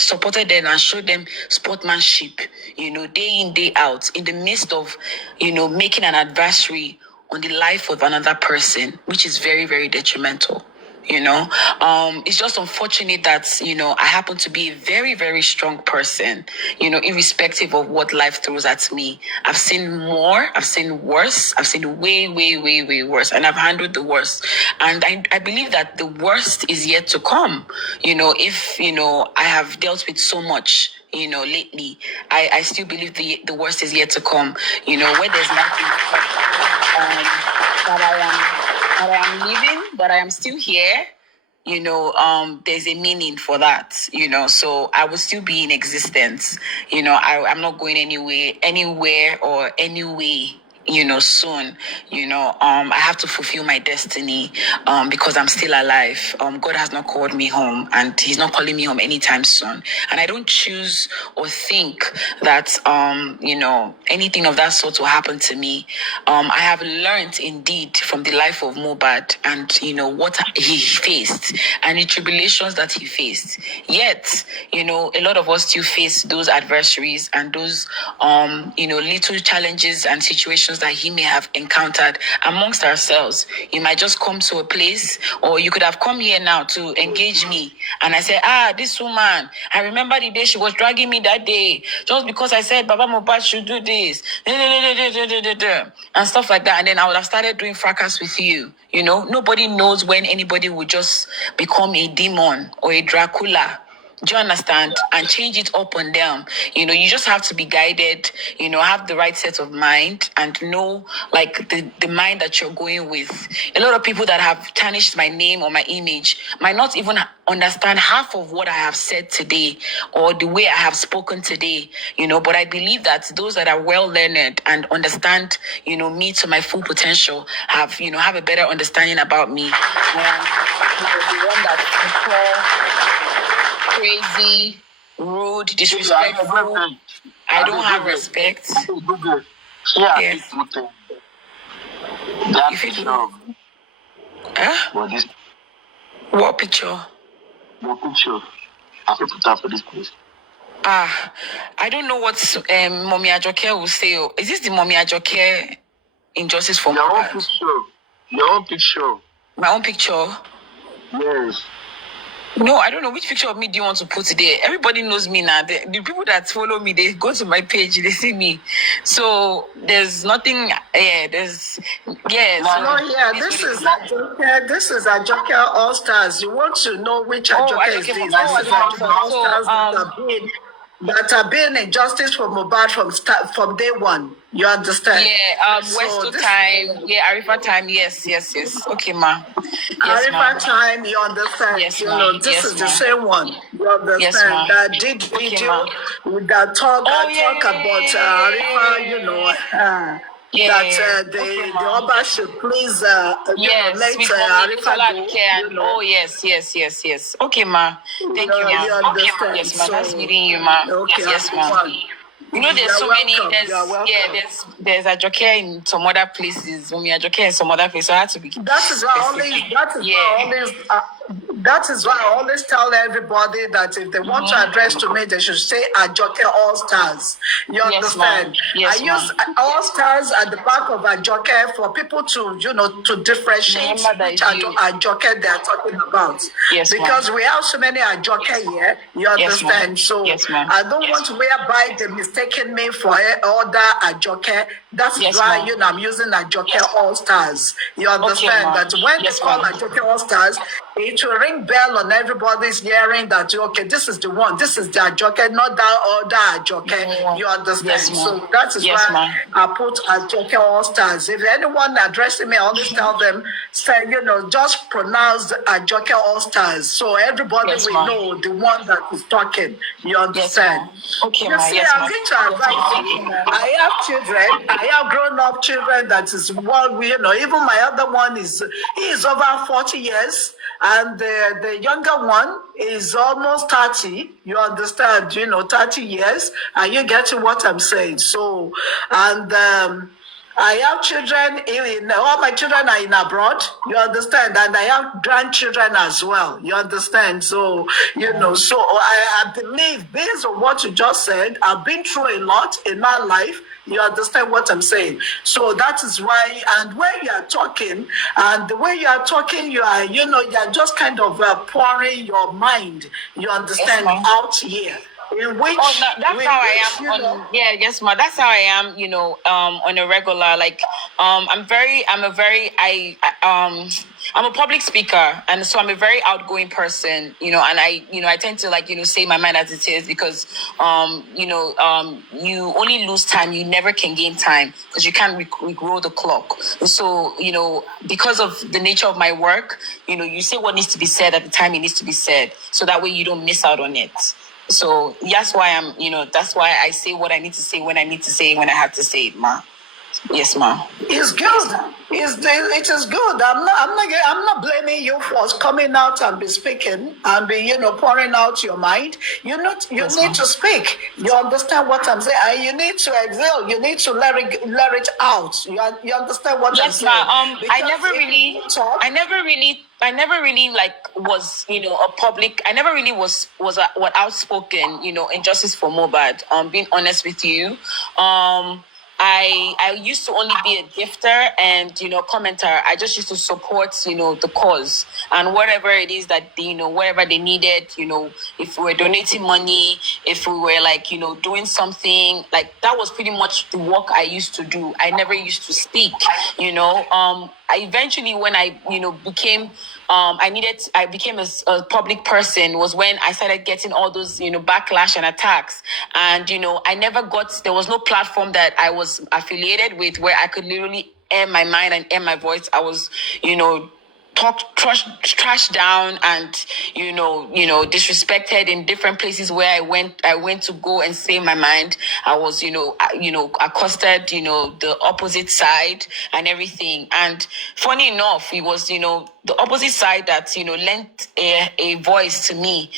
them and showed them sportsmanship, day in, day out, in the midst of, making an adversary on the life of another person, which is very, very detrimental. It's just unfortunate that, I happen to be a very, very strong person, irrespective of what life throws at me. I've seen more, I've seen worse, I've seen way, way, way, way worse, and I've handled the worst. And I believe that the worst is yet to come, if, I have dealt with so much, lately. I still believe the worst is yet to come, where there's nothing that I am living, that I am still here, there's a meaning for that, so I will still be in existence. I'm not going anywhere or any way, soon. I have to fulfill my destiny, because I'm still alive. God has not called me home, and he's not calling me home anytime soon. And I don't choose or think that, anything of that sort will happen to me. I have learned indeed from the life of Mohbad and, what he faced and the tribulations that he faced. Yet, a lot of us still face those adversaries and those, little challenges and situations that he may have encountered amongst ourselves. You might just come to a place, or you could have come here now to engage me, and I say, this woman, I remember the day she was dragging me that day, just because I said Baba Mohbad should do this, and stuff like that, and then I would have started doing fracas with you. Nobody knows when anybody would just become a demon or a Dracula. Do you understand? And change it up and down. You just have to be guided, have the right set of mind, and know, like, the mind that you're going with. A lot of people that have tarnished my name or my image might not even understand half of what I have said today or the way I have spoken today, but I believe that those that are well learned and understand, me to my full potential have a better understanding about me. And, the one that crazy, rude, disrespectful. I don't have respect. Yes. That picture. What picture? Your picture. I can put that for this place. I don't know what Mommy Ajoke will say. Is this the Mommy Ajoke Injustice for Your own Mohbad? picture. Your own picture. My own picture? Yes. No, I don't know. Which picture of me do you want to put there? Everybody knows me now. The people that follow me, they go to my page, they see me. So there's nothing. This is Ajoke All Stars. You want to know which Ajoke is this? This is Ajoke All Stars that have been in Justice for Mohbad from day one. You understand? Yeah, Westo time. Yeah, Arifa time. Yes. Okay, ma. Yes, Arifa time, you understand? Yes, this is the same one. You understand? Yes, ma. That did video that talk about Arifa, the Oba should please, let Arifa go. Yes. Okay, ma. Thank you, ma. You understand? Yes, ma. Nice meeting you, ma. Okay, yes, ma. There's so many. There's Ajoke in some other places. Mommy Ajoke in some other places. So I had to be. That is why I always tell everybody that if they want to address to me, they should say Ajoke All Stars. You understand? Yes, I use All Stars at the back of Ajoke for people to, to differentiate which Ajoke they are talking about. Yes, because we have so many Ajoke here. You understand? Yes, so I don't want to whereby they mistaken me for other Ajoke. That is Yes, why ma'am. I'm using Ajoke All Stars. You understand ma'am. that when Yes, they call ma'am. Ajoke All Stars, it will ring bell on everybody's hearing that okay, this is the one, this is the Ajoke, not that other Ajoke. You understand? Yes, ma'am. So that is Yes, why ma'am. I put Ajoke All Stars. If anyone addressing me, I always tell them, say, just pronounce Ajoke All Stars, so everybody Yes, will ma'am. know the one that is talking. You Yes, understand? ma'am. Okay, You ma'am. see, Yes, I'm ma'am. going to advise you. I have children. I have grown-up children. That is what even my other one he is over 40 years, and the younger one is almost 30. You understand? 30 years, and you get what I'm saying. So, and I have children, all my children are in abroad, you understand, and I have grandchildren as well, you understand. So, so I believe, based on what you just said, I've been through a lot in my life. You understand what I'm saying? So that is why, and when you are talking, and the way you are talking, you are just kind of pouring your mind, you understand, ma'am. out here. In which, Oh, no, that's how I am you know, on. Yeah, yes, ma. That's how I am. On a regular. Like, I'm a public speaker, and so I'm a very outgoing person. And I tend to say my mind as it is because, you only lose time. You never can gain time because you can't regrow the clock. So, because of the nature of my work, you say what needs to be said at the time it needs to be said, so that way you don't miss out on it. So that's why that's why I say what I need to say when I need to say it, when I have to say it, ma. Yes, ma. It's good. It is good. I'm not blaming you for coming out and be speaking and be pouring out your mind. You need to speak. You understand what I'm saying? And you need to exhale. You need to let it out. You understand what I'm Yes, saying? ma. Because I never really was a public. I never really was what outspoken in justice for Mobad. Being honest with you, I used to only be a gifter and commenter. I just used to support the cause and whatever it is that whatever they needed. If we were donating money, if we were doing something like that, was pretty much the work I used to do. I never used to speak. I eventually, when I became I became a public person, was when I started getting all those backlash and attacks. And I never got, there was no platform that I was affiliated with where I could literally air my mind and air my voice. I was talked trash down and disrespected in different places where I went to go and say my mind. I was accosted the opposite side and everything. And funny enough, it was the opposite side that lent a voice to me,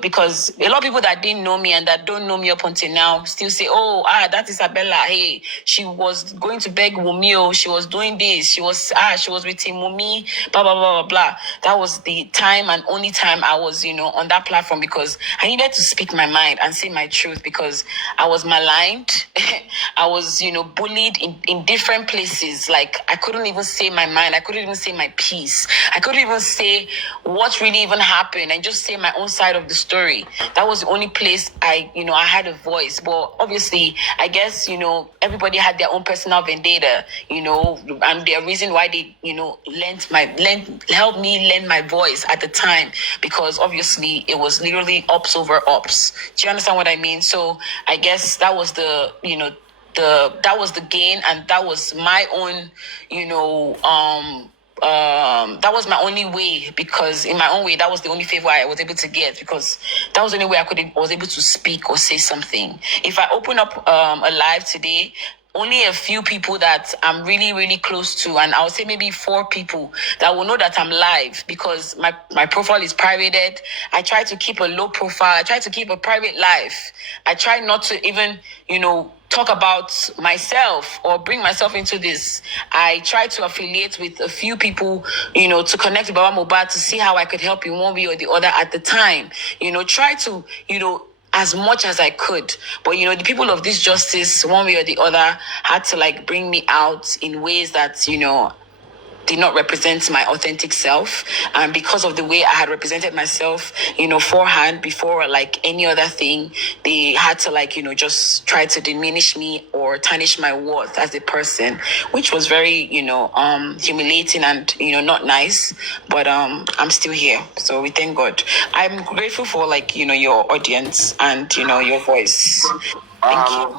because a lot of people that didn't know me and that don't know me up until now still say, oh, that is Isabella. Hey, she was going to beg Wumio, she was doing this, she was with Team Wumi, blah blah blah blah blah. That was the time and only time I was on that platform, because I needed to speak my mind and say my truth, because I was maligned. I was bullied in different places. Like, I couldn't even say my mind, I couldn't even say my piece, I couldn't even say what really even happened and just say my own side of the story. That was the only place I had a voice. But obviously, I guess everybody had their own personal vendetta, and their reason why they helped me lend my voice at the time, because obviously it was literally ups over ups. Do you understand what I mean? So I guess that was the that was the gain, and that was my own that was my only way, because in my own way, that was the only favor I was able to get, because that was the only way I was able to speak or say something. If I open up a live today, only a few people that I'm really, really close to, and I would say maybe 4 people that will know that I'm live, because my profile is privated. I try to keep a low profile. I try to keep a private life. I try not to even, talk about myself or bring myself into this. I try to affiliate with a few people, to connect with Baba Mohbad, to see how I could help in one way or the other at the time. Try to, as much as I could. But, the people of this justice, one way or the other, had to bring me out in ways that, did not represent my authentic self. And because of the way I had represented myself, forehand, before like any other thing, they had to like, just try to diminish me or tarnish my worth as a person, which was very, humiliating and, not nice. But I'm still here. So we thank God. I'm grateful for like, your audience and, your voice. Thank you.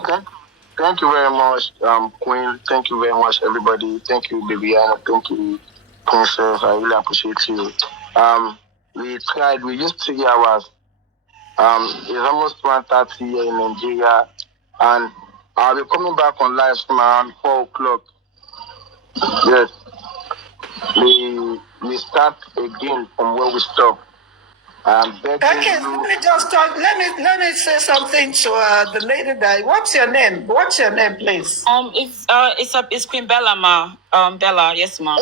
Thank you very much, Queen. Thank you very much, everybody. Thank you, Bibiana. Thank you, Princess. I really appreciate you. We used 3 hours. It's almost 1:30 here in Nigeria, and I'll be coming back on live from around 4 o'clock. Yes, we start again from where we stop. Perkins, let me just talk. Let me say something to the lady there. What's your name? What's your name, please? It's Queen Bella, ma. Bella, yes, ma.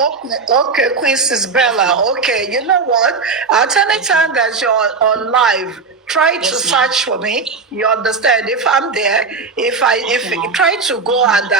Okay, Queen is Bella. Okay, you know what? At any time that you're on live, try to search for me. You understand? If I'm there, if you try to go and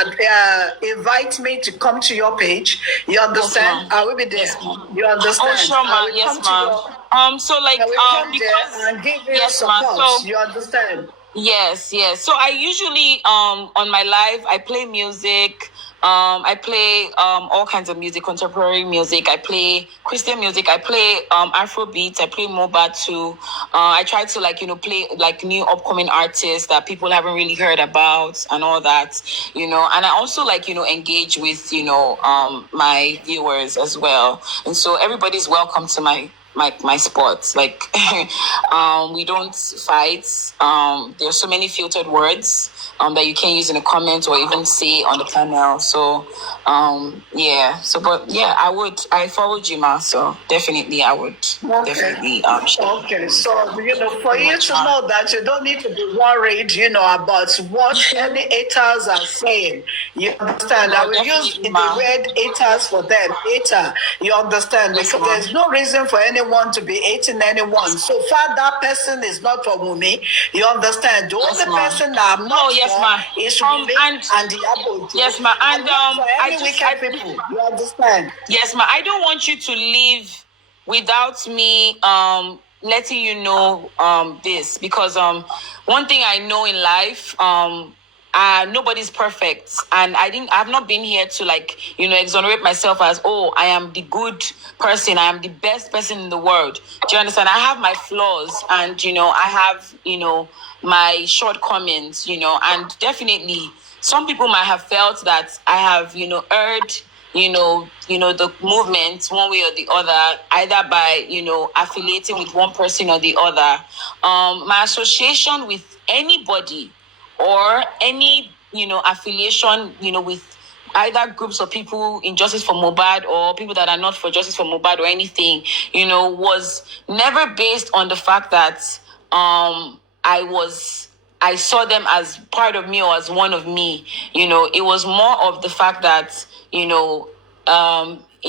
invite me to come to your page, you understand? I will be there. You understand? Oh, sure, ma. Yes, ma. So like, I will come because there and give you yes, ma. support. So You understand? yes. So I usually on my live I play music. I play all kinds of music, contemporary music. I play Christian music. I play Afrobeat. I play MOBA too. I try to like play like new upcoming artists that people haven't really heard about and all that. And I also like engage with my viewers as well. And so everybody's welcome to my sports. Like we don't fight. There's so many filtered words that you can use in a comment or even say on the panel. So I followed you, ma. So definitely I would definitely Okay, so for you to know that you don't need to be worried, about what any haters are saying. You understand? I will use the word haters for them. Hater, you understand? Because there's no reason for anyone to be hating anyone. So far, that person is not for me. You understand? The only person that I'm not for is me and the Abo. Yes, ma. And people. You understand? Yes, ma. I don't want you to leave without me letting you know this, because one thing I know in life, nobody's perfect, and I've not been here to like exonerate myself as, oh, I am the good person, I am the best person in the world. Do you understand? I have my flaws, and I have my shortcomings, and definitely some people might have felt that I have heard the movement one way or the other, either by affiliating with one person or the other. My association with anybody or any affiliation with either groups of people in Justice for Mohbad or people that are not for Justice for Mohbad or anything, was never based on the fact that I saw them as part of me or as one of me. It was more of the fact that in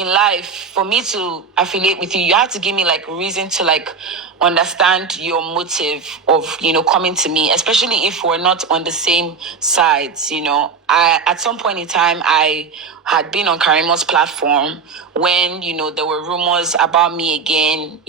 life, for me to affiliate with you, you have to give me like reason to like understand your motive of coming to me, especially if we're not on the same sides. At some point in time, I had been on Karimo's platform when there were rumors about me again.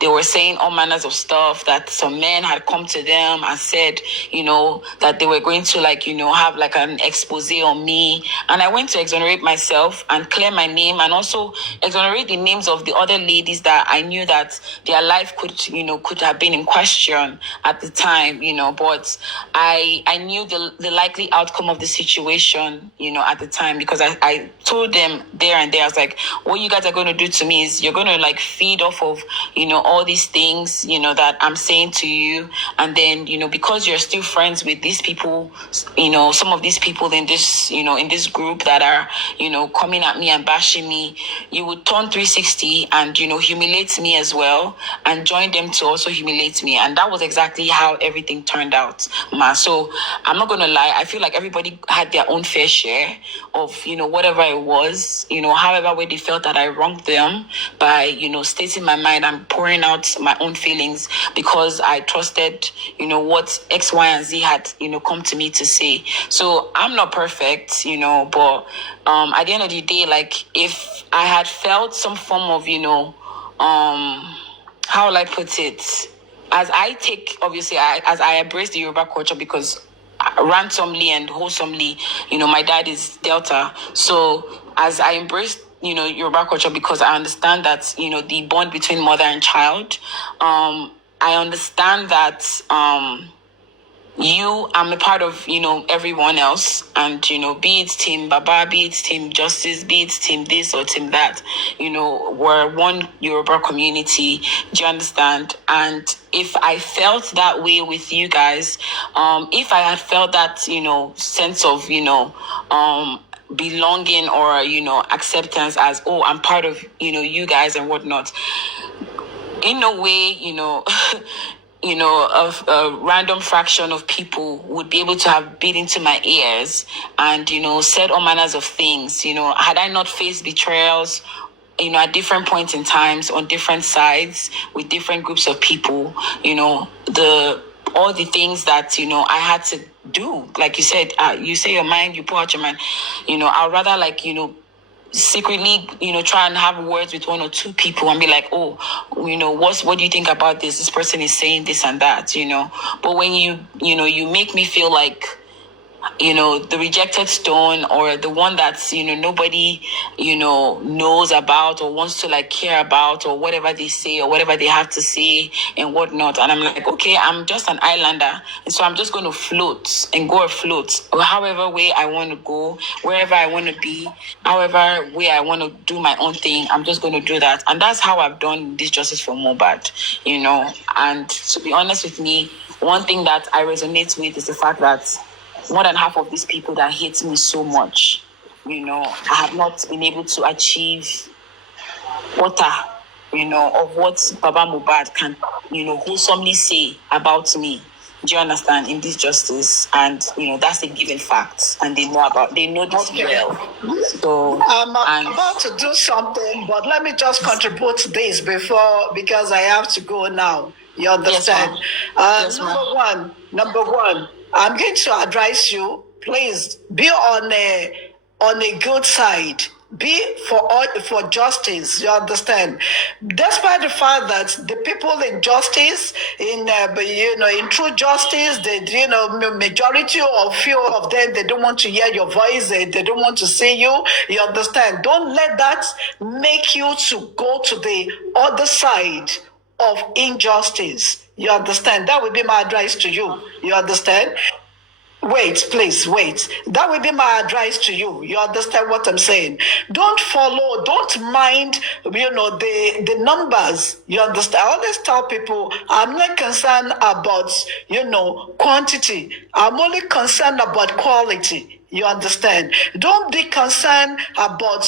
They were saying all manners of stuff, that some men had come to them and said, that they were going to have like an expose on me. And I went to exonerate myself and clear my name, and also exonerate the names of the other ladies that I knew that their life could have been in question at the time, but I knew the likely outcome of the situation, at the time, because I told them there and there, I was like, what you guys are going to do to me is you're going to like feed off of, all these things, that I'm saying to you. And then, because you're still friends with these people, some of these people in this, in this group that are, coming at me and bashing me, you would turn 360 and, humiliate me as well, and join them to also humiliate me. And that was exactly how everything turned out, ma. So I'm not going to lie. I feel like everybody had their own fair share of, whatever it was, however way they felt that I wronged them by, stating my mind and pouring pouring out my own feelings because I trusted, what X, Y, and Z had, come to me to say. So I'm not perfect, but at the end of the day, like if I had felt some form of, how will I put it? As I embrace the Yoruba culture because ransomely and wholesomely, my dad is Delta. So as I embrace, Yoruba culture because I understand that, the bond between mother and child, I understand that, I'm a part of, everyone else. And, be it Team Baba, be it Team Justice, be it Team this or Team that, we're one Yoruba community. Do you understand? And if I felt that way with you guys, if I had felt that, sense of, belonging or, acceptance as, oh, I'm part of, you guys and whatnot, in a way, a random fraction of people would be able to have bit into my ears and, said all manners of things. Had I not faced betrayals, at different points in times on different sides with different groups of people, all the things that, I had to do. Like you said, you say your mind, you pour out your mind. I'd rather secretly, try and have words with one or two people and be like, oh, what do you think about this? This person is saying this and that, But when you make me feel like, the rejected stone or the one that's, nobody, knows about or wants to care about or whatever they say or whatever they have to say and whatnot. And I'm like, okay, I'm just an islander. And so I'm just going to float and go afloat or however way I want to go, wherever I want to be, however way I want to do my own thing. I'm just going to do that. And that's how I've done this justice for Mohbad, And to be honest with me, one thing that I resonate with is the fact that more than half of these people that hate me so much, I have not been able to achieve quarter, of what Baba Mohbad can, wholesomely say about me. Do you understand? In this justice, and that's a given fact, and they know this well. So I'm about to do something, but let me just contribute this because I have to go now. You understand? Yes, Number one, I'm going to advise you, please be on a good side. Be for justice. You understand? Despite the fact that the people in justice, in true justice, majority or few of them, they don't want to hear your voice. They don't want to see you. You understand? Don't let that make you to go to the other side of injustice. You understand? That would be my advice to you. You understand? Wait, please, wait. That will be my advice to you. You understand what I'm saying? Don't mind, the numbers. You understand? I always tell people, I'm not concerned about, quantity. I'm only concerned about quality. You understand? Don't be concerned about,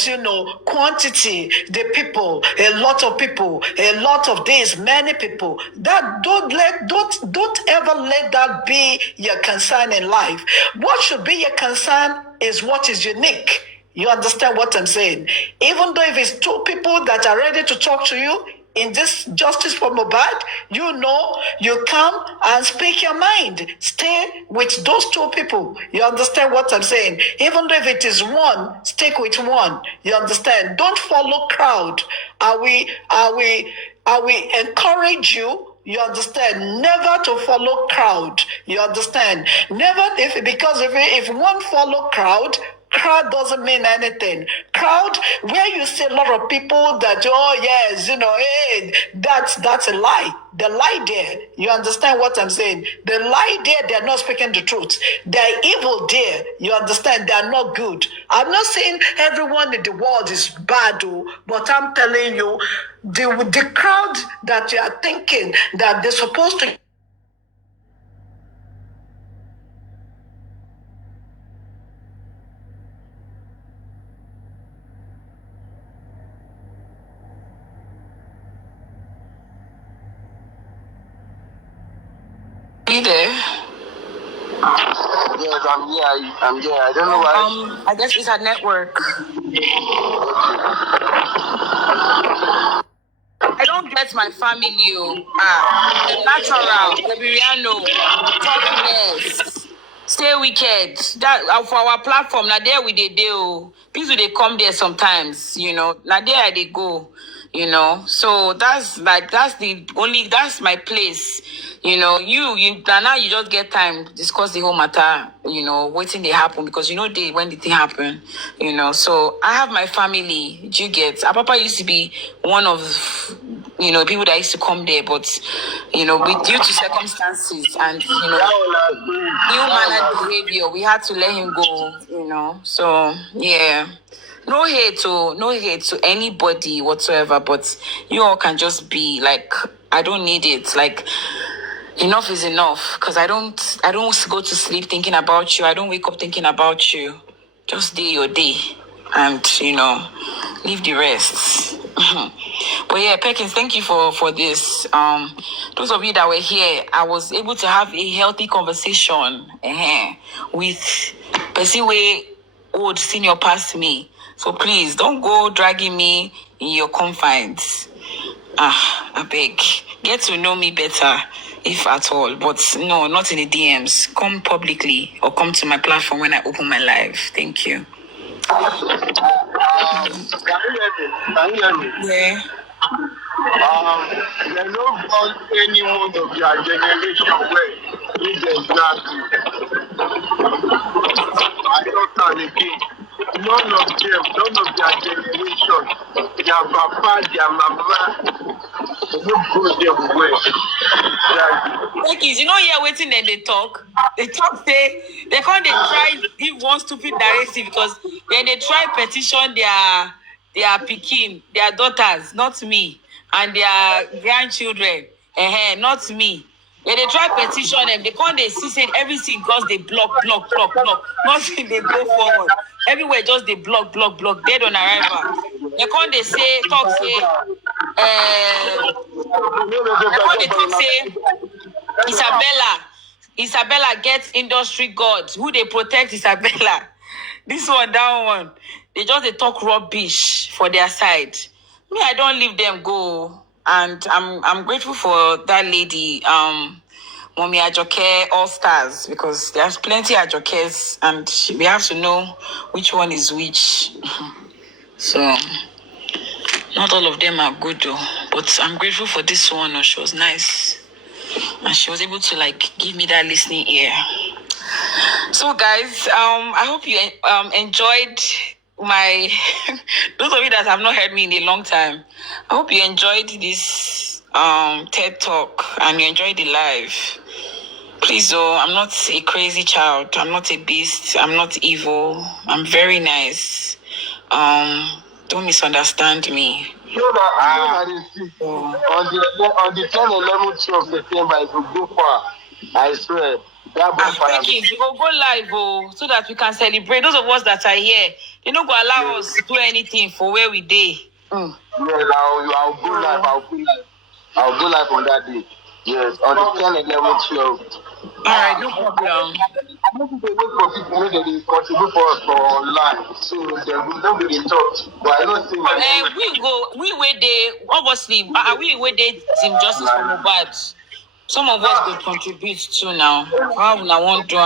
quantity, the people, a lot of people, a lot of this, many people. That don't ever let that be your concern in life. What should be your concern is what is unique. You understand what I'm saying? Even though if it's two people that are ready to talk to you, in this justice for Mohbad, you come and speak your mind. Stay with those two people. You understand what I'm saying? Even though if it is one, stick with one. You understand? Don't follow crowd. We encourage you. You understand? Never to follow crowd. You understand? Never if one follow crowd doesn't mean anything. Crowd, where you see a lot of people that, hey, that's a lie. The lie there. You understand what I'm saying? The lie there, they're not speaking the truth. They're evil there. You understand? They're not good. I'm not saying everyone in the world is bad, but I'm telling you, the crowd that you are thinking that they're supposed to you there? Yes, I'm here. I don't know why. I guess it's a network. I don't get hurt my family. Natural, Lebiriano, toughness. Stay wicked. That for our platform. Now there we dey do. People they come there sometimes. Now there they go. So that's my place. You now you just get time to discuss the whole matter. Waiting they happen because when the thing happen. So I have my family. Do you get? Our papa used to be one of people that used to come there, but with due to circumstances and ill mannered behavior, we had to let him go. So yeah. No hate to anybody whatsoever, but you all can just be like, I don't need it. Like, enough is enough. Because I don't go to sleep thinking about you. I don't wake up thinking about you. Just do your day and leave the rest. But yeah, Perkins, thank you for this. Those of you that were here, I was able to have a healthy conversation with person way old senior past me. So please don't go dragging me in your confines. I beg. Get to know me better, if at all. But no, not in the DMs. Come publicly or come to my platform when I open my live. Thank you. Can you hear me? Yeah. There's no one anyone of your generation where you can drag I don't know again. None of their generation, their papa, their mama, they don't go their way. Perkins, here waiting then they talk. They talk, they can't try give one stupid narrative because then they try petition their pikin, their daughters, not me, and their grandchildren, not me. When they try petition them, they can't say everything because they block. Nothing they go forward. Everywhere just they block, dead on arrival. They can't say, Isabella gets industry god. Who they protect Isabella? This one, that one. They talk rubbish for their side. Me, I don't leave them go. And I'm grateful for that lady, Mommy Ajoke All Stars, because there's plenty of Ajokes and we have to know which one is which. So not all of them are good though, but I'm grateful for this one. She was nice and she was able to give me that listening ear. So guys, I hope you enjoyed my those of you that have not heard me in a long time. I hope you enjoyed this TED Talk and you enjoyed the live. Please I'm not a crazy child. I'm not a beast. I'm not evil. I'm very nice. Don't misunderstand me. On the 10, 11, 12 September, it will go far. I swear. Perkins, we will go live so that we can celebrate. Those of us that are here, they don't go allow us to do anything for where we day. Yes, I'll go live. I'll go live on that day. Yes, on the 10, 11, 12. All right, no problem. I'm not going to wait for people when they contribute for us for online. So they don't be in touch. But I don't think we wait there, obviously, we wait there Team Justice for Mohbad. Some of us could contribute too now. How will I want to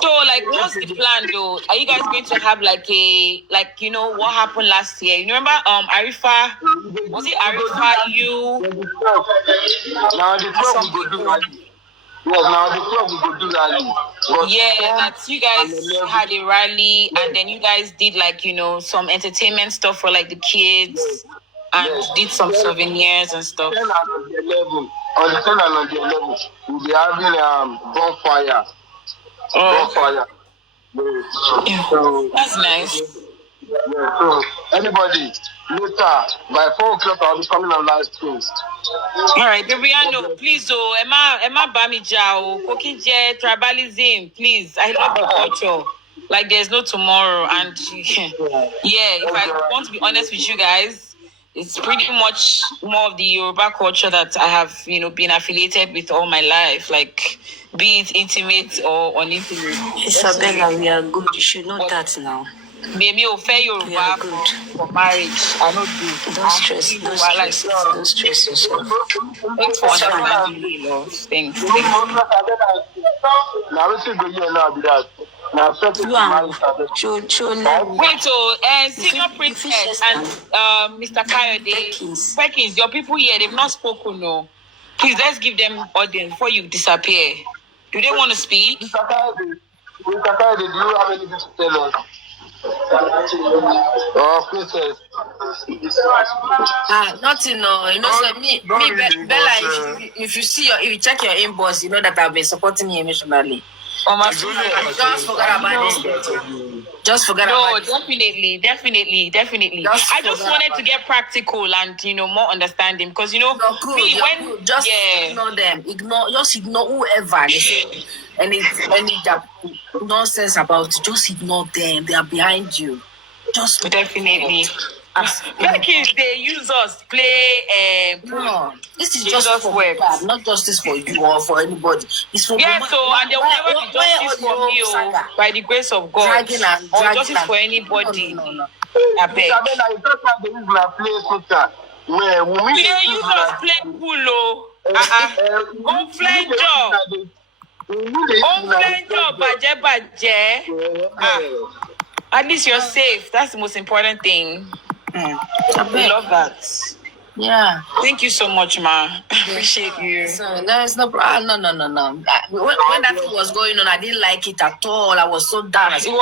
So what's the plan though? Are you guys going to have what happened last year? You remember Arifa? Was it Arifa Now the 12 we go do that. Yes, now the 12 we go do that. Yeah, that you guys had a rally and then you guys did some entertainment stuff for the kids and did some souvenirs and stuff. On the 10 and on the 11, we'll be having bonfire. Bonfire. Yeah. So, that's nice. Yeah, so anybody, later, by 4 o'clock, I'll be coming on live streams. All right, Bebriano, please, Emma Bamija, Kokinje, tribalism, please. I love the culture. There's no tomorrow. And if I want to be honest with you guys, it's pretty much more of the Yoruba culture that I have, been affiliated with all my life, be it intimate or unintimate. Isabella, we are good. You should know that now. Maybe offer Yoruba for marriage. I don't do. Don't stress yourself. Thanks for understanding me, love. Thanks. Now we should go here now be that. Now Wait, so senior princess and Mr. Kayode, Perkins, your people here, they've not spoken, no. Please, let's give them audience before you disappear. Do they want to speak? Mr. Kayode, do you have anything to tell us? Oh, princess. Nothing. No, so me, really, Bella. but, If you check your inbox, you know that I've been supporting you emotionally. Just forget about this. Just forget about it. Definitely. I just wanted to get practical and more understanding because ignore them. Just ignore whoever they say any that nonsense about it. Just ignore them. They are behind you. Just definitely. Perkins, they use us play. No, this is justice for God, not justice for you or for anybody. It's for and there will never be justice for me, by the grace of God, or justice for anybody. No. I beg. You use us play cool, Go flange job. Baje. At least you're safe. That's the most important thing. I love that. Yeah. Thank you so much, ma. Appreciate you. So there's no problem. No. When that thing was going on, I didn't like it at all. I was so down. It was